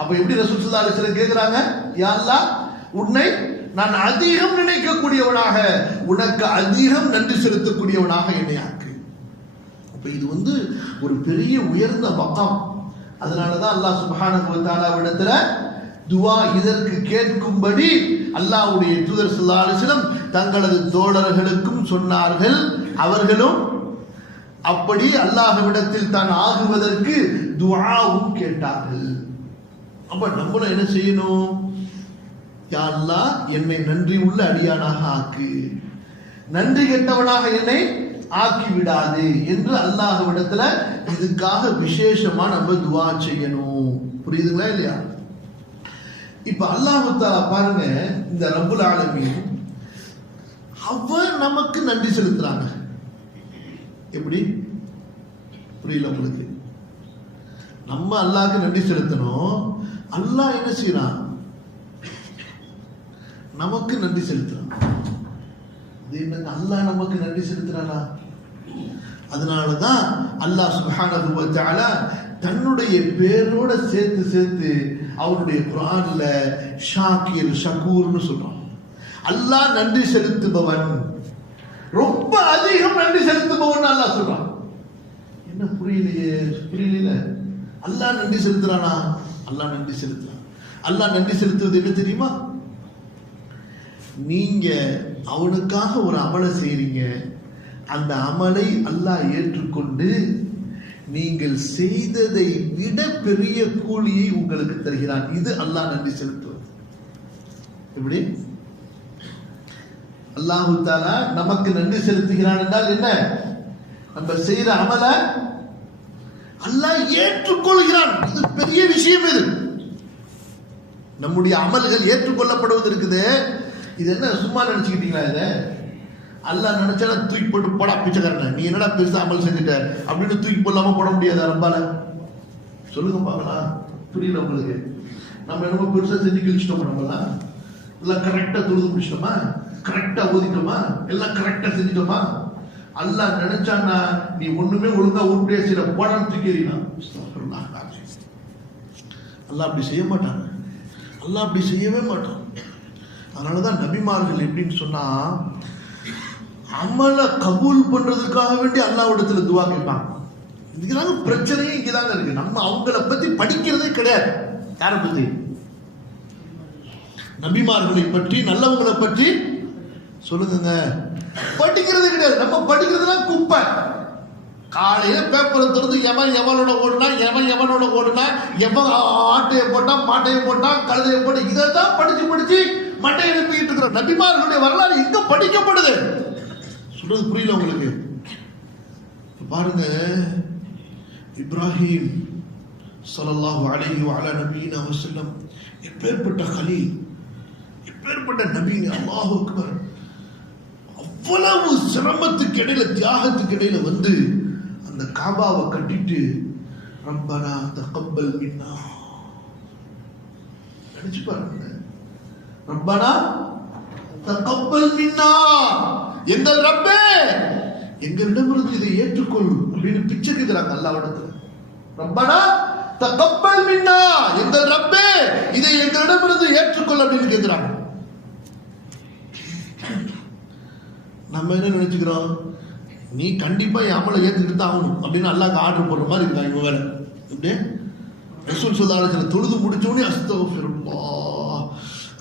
அப்ப எப்படி ரசூல் ஸல்லல்லாஹு அலைஹி வஸல்லம் கேக்குறாங்க, யா அல்லாஹ், உன்னை நான் அதிகம் நினைக்கக்கூடியவனாக, உனக்கு அதிகம் நன்றி செலுத்தக்கூடியவனாக என்னை ஆக்கு. அப்ப இது ஒரு பெரிய உயர்ந்த மகாம். அதனாலதான் அல்லாஹ் சுப்ஹானஹு வ தஆலாவிடத்துல துஆ இதற்கு கேட்கும்படி அல்லாஹ்வுடைய தூதர் ஸல்லல்லாஹு அலைஹி வஸல்லம் தங்களது தோழர்களுக்கும் சொன்னார்கள். அவர்களும் அப்படி அல்லாஹ்விடத்தில் தான் ஆகுவதற்கு துஆவும் கேட்டார்கள். அப்ப நம்மளும் என்ன செய்யணும்? யா அல்லாஹ், என்னை நன்றி உள்ள அடியானாக ஆக்கு. நன்றி கெட்டவனாக என்னை ஆக்கிவிடாது என்று அல்லாஹ்விடத்துல இதுக்காக விசேஷமா நம்ம துஆ செய்யணும். புரியுதுங்களா இல்லையா? இப்ப அல்லாஹ் தஆலா பாருங்க, இந்த ரப்புல் ஆலமீன் அவன் நமக்கு நன்றி செலுத்துறாங்க. எப்படி? புரியல உங்களுக்கு? நம்ம அல்லாஹ்க்கு நன்றி செலுத்தணும். அல்லாஹ் என்ன செய்யறான்? நமக்கு நன்றி செலுத்துறான். அல்லாஹ் நமக்கு நன்றி செலுத்துறானா? அதனாலதான் அல்லாஹ் சுப்ஹானஹு வ தஆலா தன்னுடைய பேரோட சேர்த்து சேர்த்து அவருடைய குர்ஆன்ல ஷாக்கிர் ஷக்கூர்னு சொல்றான். அல்லாஹ் நன்றி செலுத்துபவன், ரொம்ப அதிகம் நன்றி செலுத்துபவன் அல்லாஹ் சொல்றான். என்ன புரியல? அல்லாஹ் நன்றி செலுத்துறானா? அல்லாஹ் நன்றி செலுத்துறான். அல்லாஹ் நன்றி செலுத்துவது என்ன தெரியுமா? நீங்க அவனுக்காக ஒரு அமலை செய்றீங்க, அந்த அமலை அல்லாஹ் ஏற்றுக்கொண்டு நீங்கள் செய்ததை விட பெரிய கூலியை உங்களுக்கு தருகிறான். இது அல்லாஹ் நன்றி செலுத்துவது. எப்படி? அல்லாஹு தஆலா நமக்கு நன்றி செலுத்துகிறான் என்றால் என்ன? நம்ம செய்யற அமல அல்லாஹ் ஏற்றுக்கொள்கிறான். இது பெரிய விஷயம். இது நம்முடைய அமல்கள் ஏற்றுக்கொள்ளப்படுவது இருக்குது. இது என்ன சும்மா நினைச்சுக்கிட்டீங்களா? இதை அல்லாஹ் நினைச்சா தூக்கி போட்டு போடா பிச்சைக்காரன், நீ என்னடா பெருசா அமல் செஞ்சுட்ட அப்படின்னு தூக்கி போடலாம போட முடியாது. ரப்பால சொல்லுங்க பார்க்கலாம். புரியல உங்களுக்கு? நம்ம என்னமோ பெருசா செஞ்சு கிழிச்சிட்டோமா? நம்மலாம் எல்லாம் கரெக்டா தொழுது முடிச்சிட்டோமா? கரெக்டா ஓதிட்டோமா? எல்லாம் கரெக்டா செஞ்சுட்டோமா? அல்லாஹ் நினைச்சான்னா நீ ஒண்ணுமே ஒழுங்கா உருப்படியா செய்யற போடான்னு தூக்கி எறியலாம். அல்லாஹ் அப்படி செய்ய மாட்டாங்க. அல்லாஹ் அப்படி செய்யவே மாட்டான். அதனாலதான் நபிமார்கள் எப்படின்னு சொன்னா அமல கபூல் பண்றதுக்காக வேண்டி அல்லாஹ்விடத்துல துஆ கேட்பாங்க. இதுதாங்க பிரச்சனையே இங்கதாங்க இருக்கு. நம்ம அவங்கள பத்தி படிக்கிறதே கிடையாது. யாரை பத்தி? நபிமார்களை பற்றி, நல்லவங்களை பற்றி சொல்லுங்க. படிக்கிறதே கிடையாது. நம்ம படிக்கிறதுலாம் குப்பை. காலையில பேப்பரை திறந்து எவன் எவனோட ஓடுனா, எவனோட ஓடுனா, எவன் ஆட்டையை போட்டான், மாட்டையை போட்டான், கழுதையை போட்டான், இதைதான் படிச்சு மட்டையை எழுப்பிக்கிட்டு இருக்கிறோம். நபிமார்களுடைய வரலாறு எங்க படிக்கப்படுது? சொல்றது புரியல உங்களுக்கு? பாருங்க, இப்ராஹிம் ஸல்லல்லாஹு அலைஹி வஅலா நபியினா வஸல்லம் எப்பேற்பட்ட கலீல், எப்பேற்பட்ட நபிங்க. அல்லாஹு அக்பர். அவ்வளவு சிரமத்துக்கு இடையில, தியாகத்துக்கு இடையில வந்து அந்த காபாவை கட்டிட்டு ரப்பனா தகப்பல் மின்னா, நினைச்சு பாருங்க. ரப்பனா தகப்பல் மின்னா, எங்கள் ரப்பே எங்களிடமிருந்து இதை ஏற்றுக்கொள் அப்படின்னு பிச்சை கேட்கிறாங்க அல்லாஹ்விடத்துல. ரப்பனா தகப்பல் மின்னா, எங்கள் ரப்பே இதை எங்களிடமிருந்து ஏற்றுக்கொள் அப்படின்னு கேட்கிறாங்க. நம்ம என்ன நினைச்சுக்கிறோம்? நீ கண்டிப்பா என் அமலை ஏற்றுக்கிட்டு தான் ஆகணும் அப்படின்னு அல்லாஹ்க்கு ஆர்டர் போடுற மாதிரி இருக்காங்க இவங்க வேலை. இப்படி ரசூல் ஸல்லல்லாஹு அலைஹி வஸல்லம் தொழுது முடிச்சோடனே அஸ்தக்ஃபிருல்லாஹ்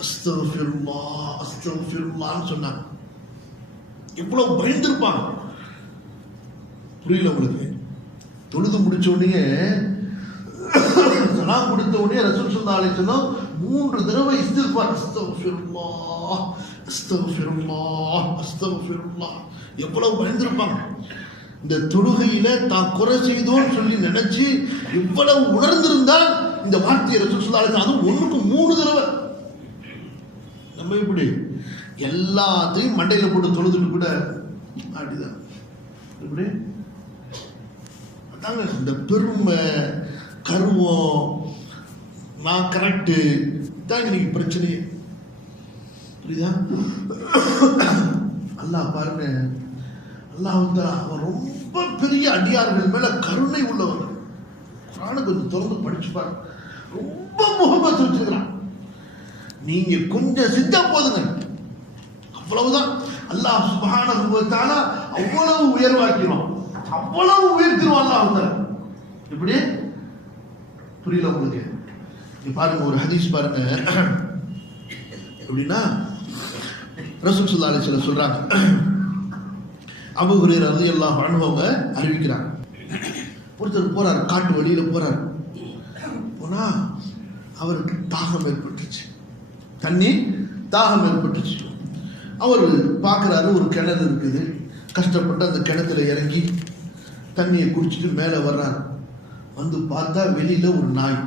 அஸ்தக்ஃபிருல்லாஹ் அஸ்தக்ஃபிருல்லாஹ்னு சொன்னாங்க. எவ்வளவு பயந்துருப்பாங்க. புரியல உங்களுக்கு? தொழுது முடிச்ச உடனே சலாம் கொடுத்த உடனே ரசூல் ஸல்லல்லாஹு அலைஹி வஸல்லம் 3 தடவை இஸ்திக்ஃபார், அஸ்தக்ஃபிருல்லாஹ் அஸ்தக்ஃபிருல்லாஹ் அஸ்தக்ஃபிருல்லாஹ். எவ்வளவு பயந்துருப்பாங்க. இந்த தொழுகையில தான் குறை செய்தோன்னு சொல்லி நினைச்சு இவ்வளவு உணர்ந்திருந்தால் இந்த வார்த்தையை ரசூல் ஸல்லல்லாஹு அலைஹி வஸல்லம் அதுவும் 1க்கு 3 தடவை. நம்ம இப்படி எல்லாத்தையும் மண்டையில போட்டு தொழுதுட்டு கூட அப்படிதான். இப்படி அதாங்க இந்த பெருமை, கர்வம், நான் கரெக்டு தான் இன்னைக்கு பிரச்சனையே. புரியுதா? அல்லாஹ் பாருங்க, அல்லாஹ் வந்து அவன் ரொம்ப பெரிய அடியார்கள் மேல கருணை உள்ளவர்கள். குர்ஆனை கொஞ்சம் திறந்து படிச்சு பாருங்க. ரொம்ப முகப்பத் வச்சிருக்கிறான். நீங்க கொஞ்சம் செஞ்சா போதுங்க, அவ்வளவுதான். அல்லாஹ் சுப்ஹானஹு வ தஆலா அவ்வளவு உயர்வாக்கிடுவான், அவ்வளவு உயர்த்திடுவான் அல்லாஹ் தஆலா. இப்படி புரியல உங்களுக்கு? நீ பாருங்க, ஒரு ஹதீஸ் பாருங்க. எப்படின்னா ரசூல் ஸல்லல்லாஹு அலைஹி வஸல்லம் சொல்றாங்க, அபூ ஹுரைரா ரலியல்லாஹு அன்ஹு அவங்க அறிவிக்கிறாங்க. ஒருத்தர் போறாரு, காட்டு வழியில போறாரு. போனா அவருக்கு தாகம் ஏற்பட்டுச்சு, தண்ணி தாகம் ஏற்பட்டுச்சு. அவர் பார்க்குறாரு, ஒரு கிணறு இருக்குது. கஷ்டப்பட்டு அந்த கிணத்துல இறங்கி தண்ணியை குடிச்சிட்டு மேலே வர்றாரு. வந்து பார்த்தா வெளியில ஒரு நாய்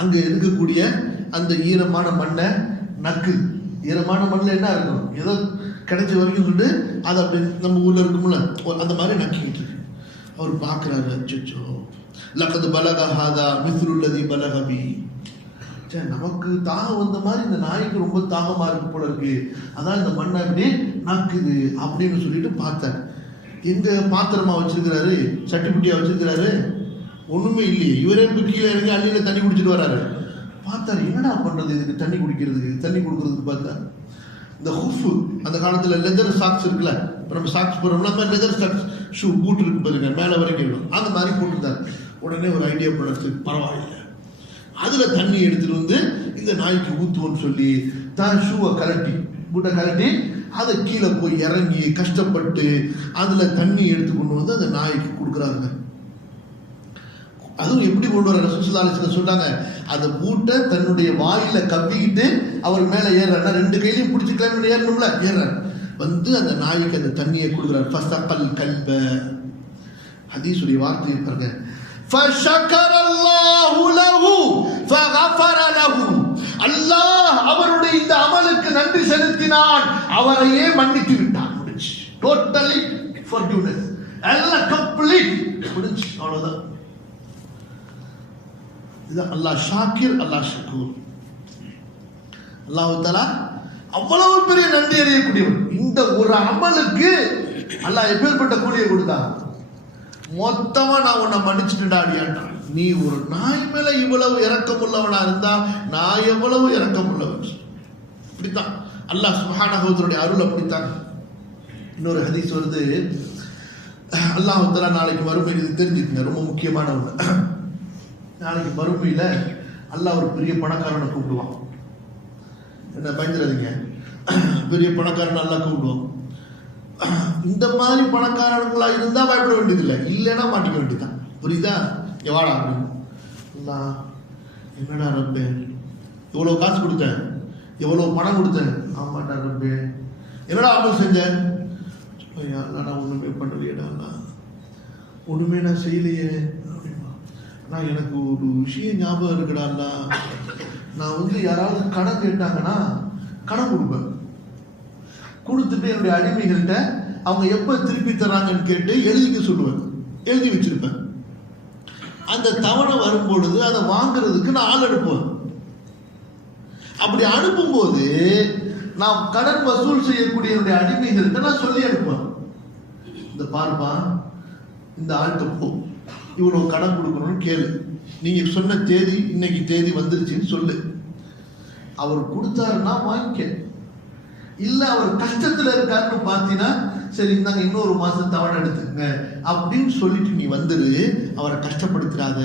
அங்க இருக்கக்கூடிய அந்த ஈரமான மண்ணை நக்கு. ஈரமான மண்ணில் என்ன இருக்கும், ஏதோ கிடைச்ச வரைக்கும் சொல்லிட்டு அதை அப்படி நம்ம ஊர்ல இருக்கும்ல அந்த மாதிரி நக்கிக்கிட்டு இருக்கு. அவர் பார்க்குறாரு, அச்சோ லக்கது பலகஹாதா மிஸ்ருல்லதி பலகபி, நமக்கு தாகம் வந்த மாதிரி இந்த நாய்க்கு ரொம்ப தாகமா இருக்கு போல இருக்கு, அதான் இந்த மண்ணை அப்படி நக்குது அப்படின்னு சொல்லிட்டு பார்த்தார். எங்க பாத்திரமா வச்சிருக்கிறாரு, சட்டிப்புட்டியா வச்சிருக்கிறாரு, ஒண்ணுமே இல்லையே. இவரே கீழே இறங்கி அள்ளியில தண்ணி குடிச்சிட்டு வர்றாரு. பார்த்தாரு, என்னடா பண்றது இதுக்கு தண்ணி குடிக்கிறதுக்கு, தண்ணி கொடுக்கறதுக்கு. பார்த்தா இந்த ஹுஃப், அந்த காலத்துல லெதர் சாக்ஸ் இருக்குல்ல, இப்போ நம்ம சாக்ஸ் போடுறோம்ல, அந்த மாதிரி லெதர் சாக்ஸ் ஷூ பூட் இருக்கு பாருங்க, மேலே வரைக்கும் அந்த மாதிரி போட்டுருந்தாரு. உடனே ஒரு ஐடியா பண்ணுறது, பரவாயில்லை அதுல தண்ணி எடுத்துட்டு வந்து இந்த நாய்க்கு ஊத்துவோன்னு சொல்லி தான் ஷூவை கலட்டி பூட்டை கலட்டி அதை கீழே போய் இறங்கி கஷ்டப்பட்டு அதுல தண்ணி எடுத்து கொண்டு வந்து அந்த நாய்க்கு கொடுக்குறாங்க. அதுவும் எப்படி கொண்டு வர சுசுதாலட்சணம் சொன்னாங்க, அந்த பூட்டை தன்னுடைய வாயில கவ்விக்கிட்டு அவர் மேல ஏறாருன்னா 2 கையிலையும் பிடிச்சி கிளம்பி ஏறணும்ல, ஏறாரு. வந்து அந்த நாய்க்கு அந்த தண்ணியை கொடுக்குறாரு. ஃபஸகல் கல்ப, ஹதீஸுடைய வார்த்தையை பாருங்க. ஃபஷக்கரல்லாஹு லஹு ஃபகஃபர லஹு, அல்லாஹ் அவருடைய இந்த அமலுக்கு நன்றி செலுத்தினான், அவரையே மன்னித்து விட்டான். முடிஞ்சு, டோட்டலி ஃபர்கிவ்னஸ், எல்லாம் கம்ப்ளீட் முடிஞ்சு, அவ்வளவுதான். இது அல்லாஹ் ஷாக்கிர், அல்லாஹ் ஷக்கூர். அல்லாஹ் தஆலா அவ்வளவு பெரிய நன்றி அறியக்கூடியவர். இந்த ஒரு அமலுக்கு அல்லாஹ் எப்பேற்பட்ட கூலியை கொடுத்தான். மொத்தமா நான் உன்னை மன்னிச்சுட்டா அடியான்றான். நீ ஒரு நாய் மேல இவ்வளவு இரக்கம் உள்ளவனா இருந்தா நான் எவ்வளவு இரக்கம் உள்ளவன். இப்படித்தான் அல்லாஹ் சுப்ஹானஹு வ தஆலா அருள் அப்படித்தான். இன்னொரு ஹதீஸ் வருது, அல்லாஹ் தஆலா நாளைக்கு மறுமையில், இது தெரிஞ்சுக்கங்க, ரொம்ப முக்கியமான ஒண்ணு. நாளைக்கு மறுமையில அல்லாஹ் ஒரு பெரிய பணக்காரனை கூப்பிடுவான். என்ன பயந்துடாதீங்க, பெரிய பணக்காரன் அல்லாஹ் கூப்பிடுவான். இந்த மாதிரி பணக்காரர்களா இருந்தா பயப்பட வேண்டியதில்லை, இல்லைன்னா மாட்டிக்க வேண்டியதுதான். புரியுதா? எவாடா அப்படின்னு, என்னடா ரப்பே இவ்வளவு காசு கொடுத்தேன், எவ்வளவு பணம் கொடுத்தேன், ஆமாட்டா ரப்பே என்னடா அமல் செஞ்சேன், நான் ஒண்ணுமே பண்ணலையேடா, ஒண்ணுமே நான் செய்யலையே அப்படின்னா, நான் எனக்கு ஒரு விஷயம் ஞாபகம் இருக்குடா, நான் வந்து யாராவது கடன் கேட்டாங்கன்னா கடன் கொடுப்பேன், கொடுத்துட்டு என்னுடைய அடிமைகள்கிட்ட அவங்க எப்ப திருப்பி தராங்கன்னு கேட்டு எழுதிக்க சொல்லுவேன், எழுதி வச்சிருப்பேன். அந்த தவணை வரும்பொழுது அதை வாங்குறதுக்கு நான் ஆள் அனுப்புவேன். அப்படி அனுப்பும்போது நான் கடன் வசூல் செய்யக்கூடிய என்னுடைய அடிமைகள்கிட்ட நான் சொல்லி அனுப்புவேன், இந்த பார்ப்பா இந்த ஆள்கிட்ட போ, இவ்வளவு கடன் கொடுக்கணும்னு கேளு, நீங்க சொன்ன தேதி இன்னைக்கு தேதி வந்துருச்சுன்னு சொல்லு, அவர் கொடுத்தாருன்னா வாங்கிக்க, இல்ல அவர் கஷ்டத்துல இருக்காருன்னு பாத்தீங்கன்னா சரி இந்தாங்க இன்னொரு மாசம் தவணை எடுத்துக்கங்க அப்படின்னு சொல்லிட்டு நீ வந்துரு, அவரை கஷ்டப்படுத்திடாத,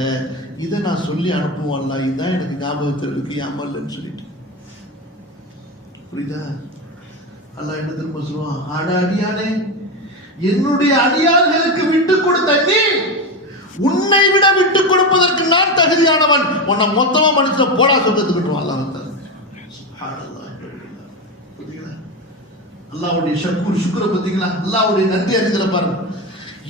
இதை நான் சொல்லி அனுப்புவான்ல, இதுதான் எனக்கு ஞாபகத்தில் இருக்கு ஏமாலன்னு சொல்லிட்டு. புரியுதா? அல்லாஹ் என்ன திரும்ப சொல்லுவான், அட அடியானே, என்னுடைய அடியார்களுக்கு விட்டு கொடுத்த நீ உன்னை விட விட்டு கொடுப்பதற்கு நான் தகுதியானவன், உன்னை மொத்தமா மனுஷன் போடா சொல்றதுக்கு அல்லாஹ் அல்லாஹ்வுடைய ஷக்கூர் சுக்ர பார்த்தீங்களா, அல்லாஹ்வுடைய நன்றி அறிதல பாருங்க.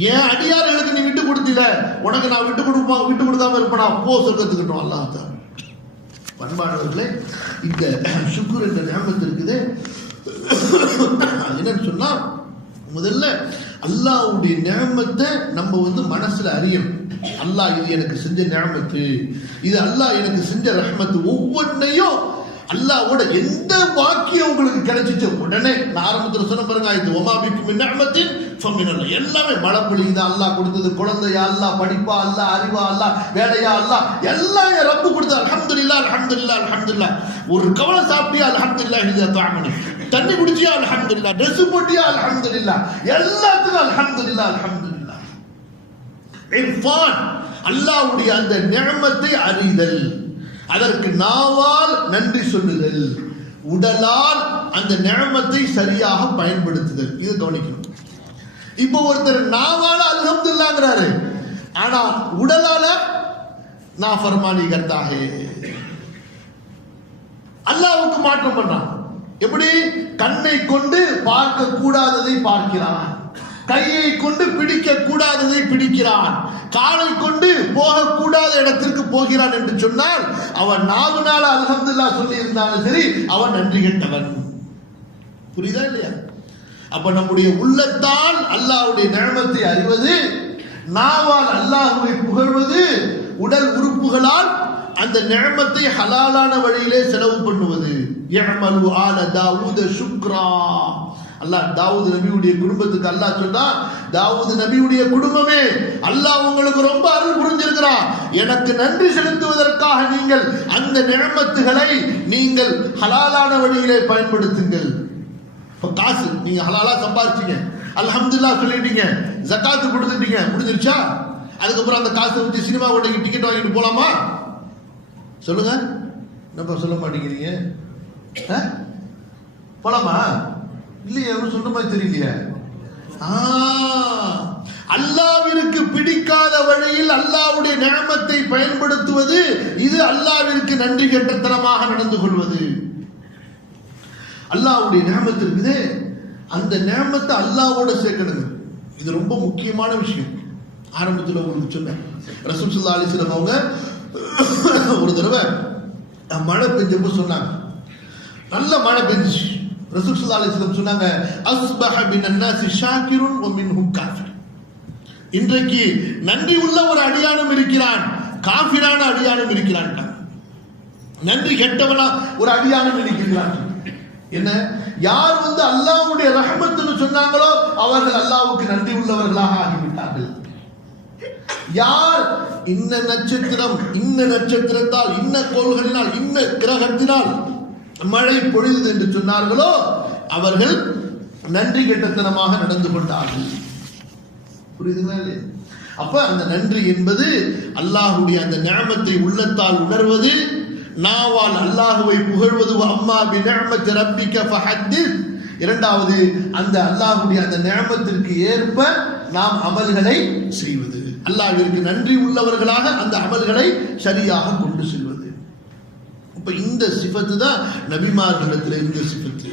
ஏன் அடியார்களுக்கு நீ விட்டு கொடுத்தீல, உனக்கு நான் விட்டு கொடுக்காம இருப்பேனா, போ சொல்றதுக்கிட்டோம் அல்லாஹ் தான். பண்பானவர்களே, இந்த சுக்ர் என்ற நியமத்து இருக்குது, என்னன்னு சொன்னா முதல்ல அல்லாஹ்வுடைய நியமத்தை நம்ம வந்து மனசுல அறியணும். அல்லாஹ் இது எனக்கு செஞ்ச நியமத்து, இது அல்லாஹ் எனக்கு செஞ்ச ரஹ்மத்து, ஒவ்வொன்றையும் அல்லாஹ்வோட எந்த வாக்கியம் உங்களுக்கு கிடைச்சிச்சு உடனே நான் ஆரம்பத்தில் சொன்ன பாருங்க, இது ஒமாபிக்கும் மின் நிஅமத்தின் ஃபமினல்லாஹ், எல்லாமே மழை பொழியுதா அல்லாஹ் கொடுத்தது, குழந்தையா அல்லாஹ், படிப்பா அல்லாஹ், அறிவா அல்லாஹ், வேலையா அல்லாஹ், எல்லாம் என் ரப்பு கொடுத்தது. அல்ஹம்துலில்லாஹ் அல்ஹம்துலில்லாஹ் அல்ஹம்துலில்லாஹ். ஒரு கவலை சாப்பிட்டியா அல்ஹம்துலில்லாஹ், இது தாமனி தண்ணி குடிச்சியா அல்ஹம்துலில்லாஹ், ட்ரெஸ் போட்டியா அல்ஹம்துலில்லாஹ், எல்லாத்துக்கும் அல்ஹம்துலில்லாஹ் அல்ஹம்துலில்லாஹ். இர்ஃபான், அல்லாஹ்வுடைய அந்த நிஅமத்தை அறிதல், அதற்கு நாவால் நன்றி சொல்லுதல், உடலால் அந்த நிஅமத்தை சரியாக பயன்படுத்துதல், இது கவனிக்கணும். இப்போ ஒருத்தர் நாவால அல்ஹம்துலில்லாஹ்ங்கறாரு, ஆனா உடலால நாஃபர்மானி கர்த்தா ஹே, அல்லாஹ்வுக்கு மாற்றம் பண்றான். எப்படி? கண்ணை கொண்டு பார்க்க கூடாததை பார்க்கிறான், கையை கொண்டு பிடிக்க கூடாததை பிடிக்கிறான், காலை கொண்டு போகக்கூடாத இடத்திற்கு போகிறான் என்று சொன்னால் அவன் நாவுனால அல்ஹம்துலில்லாஹ் சொல்லி இருந்தாலும் சரி, அவன் நன்றி கெட்டவன். புரியுதா இல்லையா? அப்ப நம்முடைய உள்ளத்தால் அல்லாஹ்வுடைய நிஅமத்தை அறிவது, நாவால் அல்லாஹ்வை புகழ்வது, உடல் உறுப்புகளால் அந்த நிஅமத்தை ஹலாலான வழியிலே செலவு பண்ணுவது. யஅமலு ஆல தாவூத ஷுக்ரா. அல்லாஹ் தாவூத் நபியுடைய குடும்பத்துக்கு அல்லாஹ் சொன்னா, தாவூத் நபியுடைய குடும்பமே, அல்லாஹ் உங்களுக்கு ரொம்ப அருள் புரிஞ்சிருக்கிறான், எனக்கு நன்றி செலுத்துவதற்காக நீங்கள் அந்த நிஅமத்துகளை நீங்கள் ஹலாலான வழியிலே பயன்படுத்துங்கள். இப்ப காசு நீங்க ஹலாலா சம்பாதிச்சீங்க, அல்ஹம்துலில்லாஹ் சொல்லிட்டீங்க, ஜகாத்து கொடுத்துட்டீங்க, முடிஞ்சிருச்சா? அதுக்கப்புறம் அந்த காசை வச்சு சினிமா ஓட்டிக்கு டிக்கெட் வாங்கிட்டு போலாமா? சொல்லுங்க. என்னப்பா சொல்ல மாட்டேங்கிறீங்க? போலாமா? இல்லையே, சொல்ற மாதிரி தெரியலையே. அல்லாஹ்விற்கு பிடிக்காத வழியில் அல்லாஹ்வுடைய நிஅமத்தை பயன்படுத்துவது, இது அல்லாஹ்விற்கு நன்றி கெட்டத்தனமாக நடந்து கொள்வது. அல்லாஹ்வுடைய நிஅமத் இருக்குது, அந்த நிஅமத்தை அல்லாஹ்வோட சேர்க்கணுங்க. இது ரொம்ப முக்கியமான விஷயம். ஆரம்பத்தில் உங்களுக்கு சொன்னேன், ரசூல் ஸல்லல்லாஹு அலைஹி வஸல்லம் அவங்க ஒரு தடவை மழை பெஞ்சப்போ சொன்னாங்க, நல்ல மழை பெஞ்சிச்சு. ரசூல் ஸல்லல்லாஹு அலைஹி வஸல்லம் சொன்னாங்க, அஸ்பஹ மினன் நாஸி ஷாக்கிருன் வ மின்ஹும் காஃபிர். இன்றைக்கு நன்றி உள்ள ஒரு அடியானும் இருக்கிறான், காஃபிரான அடியானும் இருக்கிறான். நன்றி கெட்டவனா ஒரு அடியானும் இருக்கிறான். என்ன? யார் அல்லாஹ்வுடைய ரஹ்மத்துன்னு சொன்னாங்களோ அவர்கள் அல்லாஹ்வுக்கு நன்றி உள்ளவர்களாக ஆகிவிட்டார்கள். யார் இன்ன நட்சத்திரம், இன்ன நட்சத்திரத்தால், இன்ன கோள்களினால், இன்ன கிரகத்தினால் மழை பொழிந்தது என்று சொன்னார்களோ அவர்கள் நன்றி கெட்டத்தனமாக நடந்து கொண்டார்கள். புரியுதுங்களா இல்லையா? அப்ப அந்த நன்றி என்பது அல்லாஹ்வுடைய அந்த நிஅமத்தை உள்ளத்தால் உணர்வது, நாவால் அல்லாஹ்வை புகழ்வது. அம்மா பி நிஅமத்தி ரப்பிக ஃபஹத்திஸ். இரண்டாவது, அந்த அல்லாஹ்வுடைய அந்த நிஅமத்திற்கு ஏற்ப நாம் அமல்களை செய்வது, அல்லாஹ்விற்கு நன்றி உள்ளவர்களாக அந்த அமல்களை சரியாக கொண்டு செல்வது. இப்ப இந்த சிஃபத்து தான் நபிமார்களிடத்தில் இருந்த சிஃபத்து.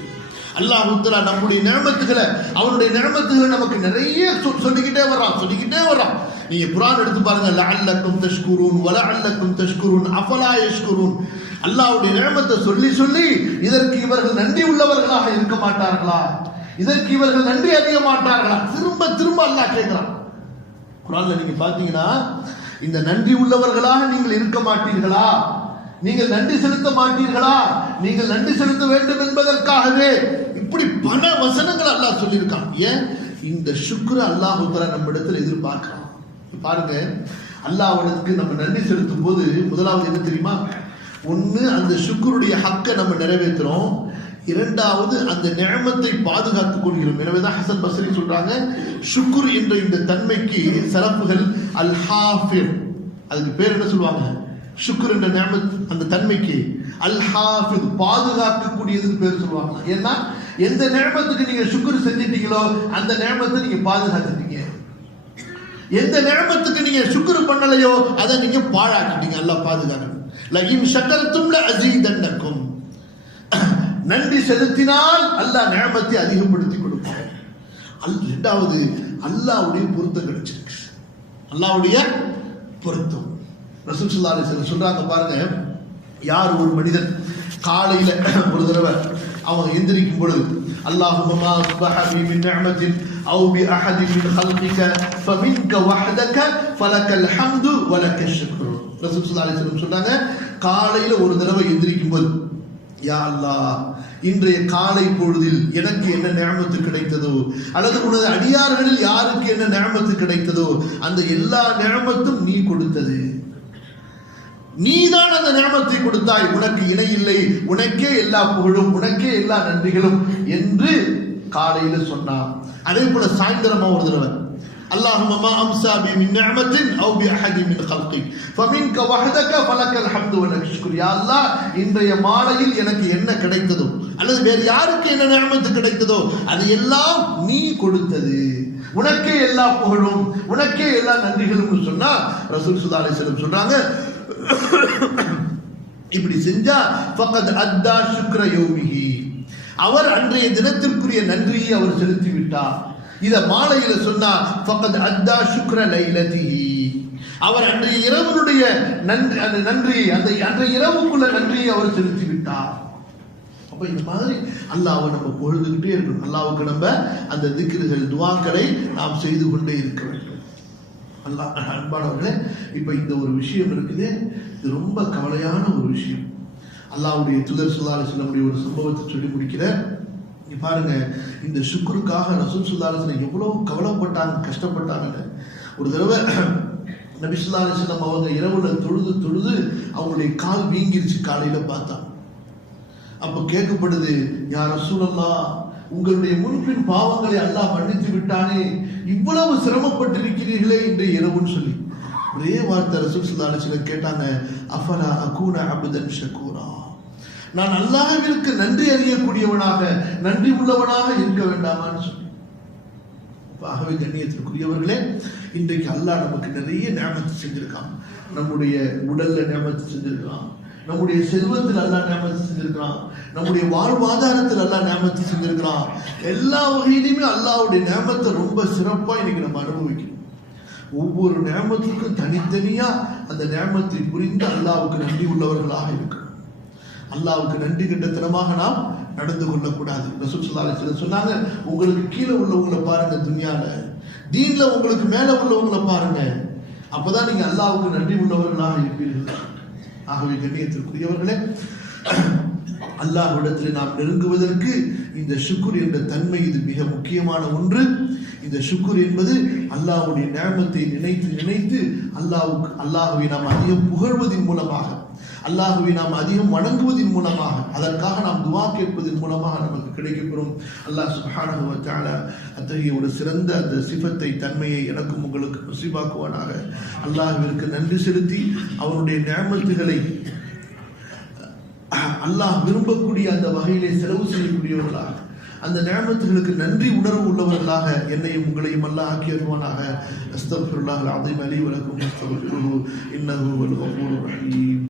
அல்லாஹ் தஆலா நம்முடைய நிஅமத்துகளை, அவனுடைய நிஅமத்துகளை நமக்கு நிறைய சொல்லிக்கிட்டே வர்றான். நீங்க குர்ஆன் எடுத்து பாருங்க, லஅல்லக்கும் தஷ்குரூன் வலஅல்லக்கும் தஷ்குரூன் அஃபலா யஷ்குரூன். அல்லாஹ்வுடைய நிஅமத்தை சொல்லி சொல்லி இதற்கு இவர்கள் நன்றி உள்ளவர்களாக இருக்க மாட்டார்களா, இதற்கு இவர்கள் நன்றி அறிய மாட்டார்களா, திரும்ப திரும்ப அல்லாஹ் கேட்கிறான். குர்ஆன்ல நீங்க பாத்தீங்கன்னா, இந்த நன்றி உள்ளவர்களாக நீங்கள் இருக்க மாட்டீர்களா, நீங்கள் நன்றி செலுத்த மாட்டீர்களா, நீங்கள் நன்றி செலுத்த வேண்டும் என்பதற்காகவே இப்படி பல வசனங்கள் அல்லாஹ் சொல்லியிருக்கான். ஏன்? இந்த சுக்ர அல்லாஹ் தஆலா நம்ம இடத்துல எதிர்பார்க்கிறான். பாருங்க, அல்லாஹ்வுக்கு நம்ம நன்றி செலுத்தும் போது முதலாவது என்ன தெரியுமா? ஒன்று, அந்த சுக்ருடைய ஹக்கை நம்ம நிறைவேற்றுறோம். இரண்டாவது, அந்த நிஅமத்தை பாதுகாத்துக் கொள்கிறோம். எனவேதான் ஹசன் பஸ்ரி சொல்றாங்க, சுக்ர் என்ற இந்த தன்மைக்கு சலஃபுகள் அல் ஹாஃபிர், அதுக்கு பேர் என்ன சொல்லுவாங்க? சுக்ர் என்ற நிஅமத் அந்த தன்மைக்கு அல் ஹாஃபித், பாதுகாக்கக்கூடியதுன்னு பேர் சொல்லுவாங்க. ஏன்னா எந்த நிஅமத்துக்கு நீங்க சுக்ர் செஞ்சிட்டீங்களோ அந்த நிஅமத்தை நீங்க பாதுகாத்துட்டீங்க. எந்த நிஅமத்துக்கு நீங்க சுக்ர் பண்ணலையோ அதை நீங்க பாழாக்கிட்டீங்க. அல்லாஹ் பாதுகாக்கணும். லஇன் ஷக்கர்தும் லஅஸீதன்னக்கும். நன்றி செலுத்தினால் அல்லாஹ் நிஅமத்தை அதிகப்படுத்தி கொடுப்பான். இரண்டாவது, அல்லாஹ்வுடைய பொருத்தம் கிடைச்சிருக்கு. அல்லாஹ்வுடைய பொருத்தம். ரசூல் ஸல்லல்லாஹு அலைஹி வஸல்லம் சொல்றாங்க பாருங்க, யார் ஒரு மனிதன் காலையில ஒரு தடவை அவன் எந்திரிக்கும் பொழுது, அல்லாஹும்ம அஸ்பஹ பி மின் நிஅமத்தின் அவ் பி அஹதின் மின் ஹல்கிக ஃபமின்க வஹதக ஃபலக்கல் ஹம்து வலக்கஷ் ஷுக்ரு. ரசூல் ஸல்லல்லாஹு அலைஹி வஸல்லம் சொல்றாங்க, காலையில ஒரு தடவை எந்திரிக்கும் போது, யா அல்லாஹ், இன்றைய காலை பொழுதில் எனக்கு என்ன நிஅமத்து கிடைத்ததோ, அல்லது உனது அடியார்களில் யாருக்கு என்ன நிஅமத்து கிடைத்ததோ, அந்த எல்லா நிஅமத்தும் நீ கொடுத்தது, நீதான் அந்த நிஅமத்தை கொடுத்தாய், உனக்கு இணை இல்லை, உனக்கே எல்லா புகழும், உனக்கே எல்லா நன்றிகளும் என்று காலையில சொன்னான். அதே போல சாயந்தரமா ஒரு தடவை, அல்லாஹும்ம மா அம்ஸா பி மின் நிஅமத்தின் அவ் பி அஹதி மின் ஹல்கிக் ஃபமின்க வஹதக ஃபலக்கல் ஹம்து வலக ஷ்குர். யா அல்லாஹ், இன்றைய மாலையில் எனக்கு என்ன கிடைத்ததோ, அல்லது வேறு யாருக்கு என்ன நிஅமத்து கிடைத்ததோ அது எல்லாம் நீ கொடுத்தது, உனக்கே எல்லா புகழும், உனக்கே எல்லா நன்றிகளும் சொன்னா ரசூல் ஸல்லல்லாஹு அலைஹி வஸல்லம் சொல்றாங்க, இப்படி செஞ்சா ஃபகத் அத்தா ஷுக்ர யௌமிஹி, அவர் அன்றைய தினத்திற்குரிய நன்றியை அவர் செலுத்தி விட்டார். இத மாலையில சொன்னார், ஃபக்கத் அத்தா சுக்ர லைலதிஹி. அவர் அன்றைய இரவனுடைய நன்றி, அந்த அன்றைய இரவுக்குள்ள நன்றியை அவர் செலுத்தி விட்டார். அப்ப இந்த மாதிரி அல்லாஹ்வை நம்ம பொழுதுகிட்டே இருக்கணும். அல்லாஹ்வுக்கு நம்ம அந்த திக்ருகள் துஆக்களை நாம் செய்து கொண்டே இருக்க வேண்டும். அல்லாஹ் அன்பானவர்களே, இப்ப இந்த ஒரு விஷயம் இருக்குது, இது ரொம்ப கவலையான ஒரு விஷயம். அல்லாஹ்வுடைய தூதர் ஸல்லல்லாஹு அலைஹி வஸல்லம் ஒரு சம்பவத்தை சொல்லி முடிக்கிறார். நீ பாருங்க, இந்த சுக்ருக்காக ரசூல் ஸல்லல்லாஹு அலைஹி வஸல்லம் எவ்வளவு கவலைப்பட்டாங்க, கஷ்டப்பட்டாங்க. ஒரு தடவை நபி ஸல்லல்லாஹு அலைஹி வஸல்லம் அவங்க இரவுல தொழுது அவங்களுடைய கால் வீங்கிருச்சு. காலையில பார்த்தா அப்ப கேட்கப்படுது, யா ரசூலல்லாஹ், உங்களுடைய முன்பின் பாவங்களை அல்லாஹ் மன்னித்து விட்டானே, இவ்வளவு சிரமப்பட்டிருக்கிறீர்களே இன்று இரவுன்னு சொல்லி ஒரே வார்த்தை ரசூல் ஸல்லல்லாஹு அலைஹி வஸல்லம் கேட்டாங்க, அஃபலா அகூன அப்தன் ஷகூரா, நான் அல்லாஹ்விற்கு நன்றி அறியக்கூடியவனாக, நன்றி உள்ளவனாக இருக்க வேண்டாமான்னு சொல்லி. ஆகவே கண்ணியத்திற்குரியவர்களே, இன்றைக்கு அல்லாஹ் நமக்கு நிறைய நியமத்து செஞ்சிருக்கான். நம்முடைய உடல்ல நியமத்து செஞ்சிருக்கான், நம்முடைய செல்வத்தில் அல்லாஹ் நியமத்து செஞ்சிருக்கான், நம்முடைய வாழ்வாதாரத்தில் அல்லாஹ் நியமத்து செஞ்சிருக்கான். எல்லா வகையிலுமே அல்லாஹ்வுடைய நியமத்தை ரொம்ப சிறப்பா இன்னைக்கு நம்ம அனுபவிக்கணும். ஒவ்வொரு நியமத்துக்கும் தனித்தனியா அந்த நியமத்தை புரிந்து அல்லாஹ்வுக்கு நன்றி உள்ளவர்களாக இருக்கணும். அல்லாஹ்வுக்கு நன்றி கெட்டத்தனமாக நாம் நடந்து கொள்ளக்கூடாது. ரசூல் ஸல்லல்லாஹு அலைஹி வஸல்லம் சொன்னாங்க, உங்களுக்கு கீழே உள்ளவங்களை பாருங்க துன்யால, தீன்ல உங்களுக்கு மேல உள்ளவங்களை பாருங்க, அப்பதான் நீங்க அல்லாஹ்வுக்கு நன்றி உள்ளவர்களாக இருப்பீர்கள். ஆகவே கண்ணியத்திற்குரியவர்களே, அல்லாஹ்விடத்தில் நாம் நெருங்குவதற்கு இந்த ஷுக்ர் என்ற தன்மை இது மிக முக்கியமான ஒன்று. இந்த ஷுக்ர் என்பது அல்லாஹ்வுடைய நியமத்தை நினைத்து நினைத்து அல்லாஹ்வை நாம் அதிகம் புகழ்வதின் மூலமாக, அல்லாஹ்வை நாம் அதிகம் வணங்குவதின் மூலமாக, அதற்காக நாம் துஆ கேட்பதன் மூலமாக நமக்கு கிடைக்கப்பெறும். அல்லாஹ் சுப்ஹானஹு வ தஆலா அத்தகைய ஒரு சிறந்த அந்த சிஃபத்தை, தன்மையை எனக்கும் உங்களுக்கு நசீபாக்குவானாக. அல்லாஹ்விற்கு நன்றி செலுத்தி அவனுடைய நியமத்துகளை அல்லாஹ் விரும்பக்கூடிய அந்த வகையிலே செலவு செய்யக்கூடியவர்களாக, அந்த நியமத்துகளுக்கு நன்றி உணர்வு உள்ளவர்களாக என்னையும் உங்களையும் அல்லாஹ் ஆக்கி அருள்வானாக. அஸ்தக்ஃபிருல்லாஹல் அஸீம் லி வ லக்கும் வஸ்தக்ஃபிருஹு இன்னஹு வல் கஃபூருர் ரஹீம்.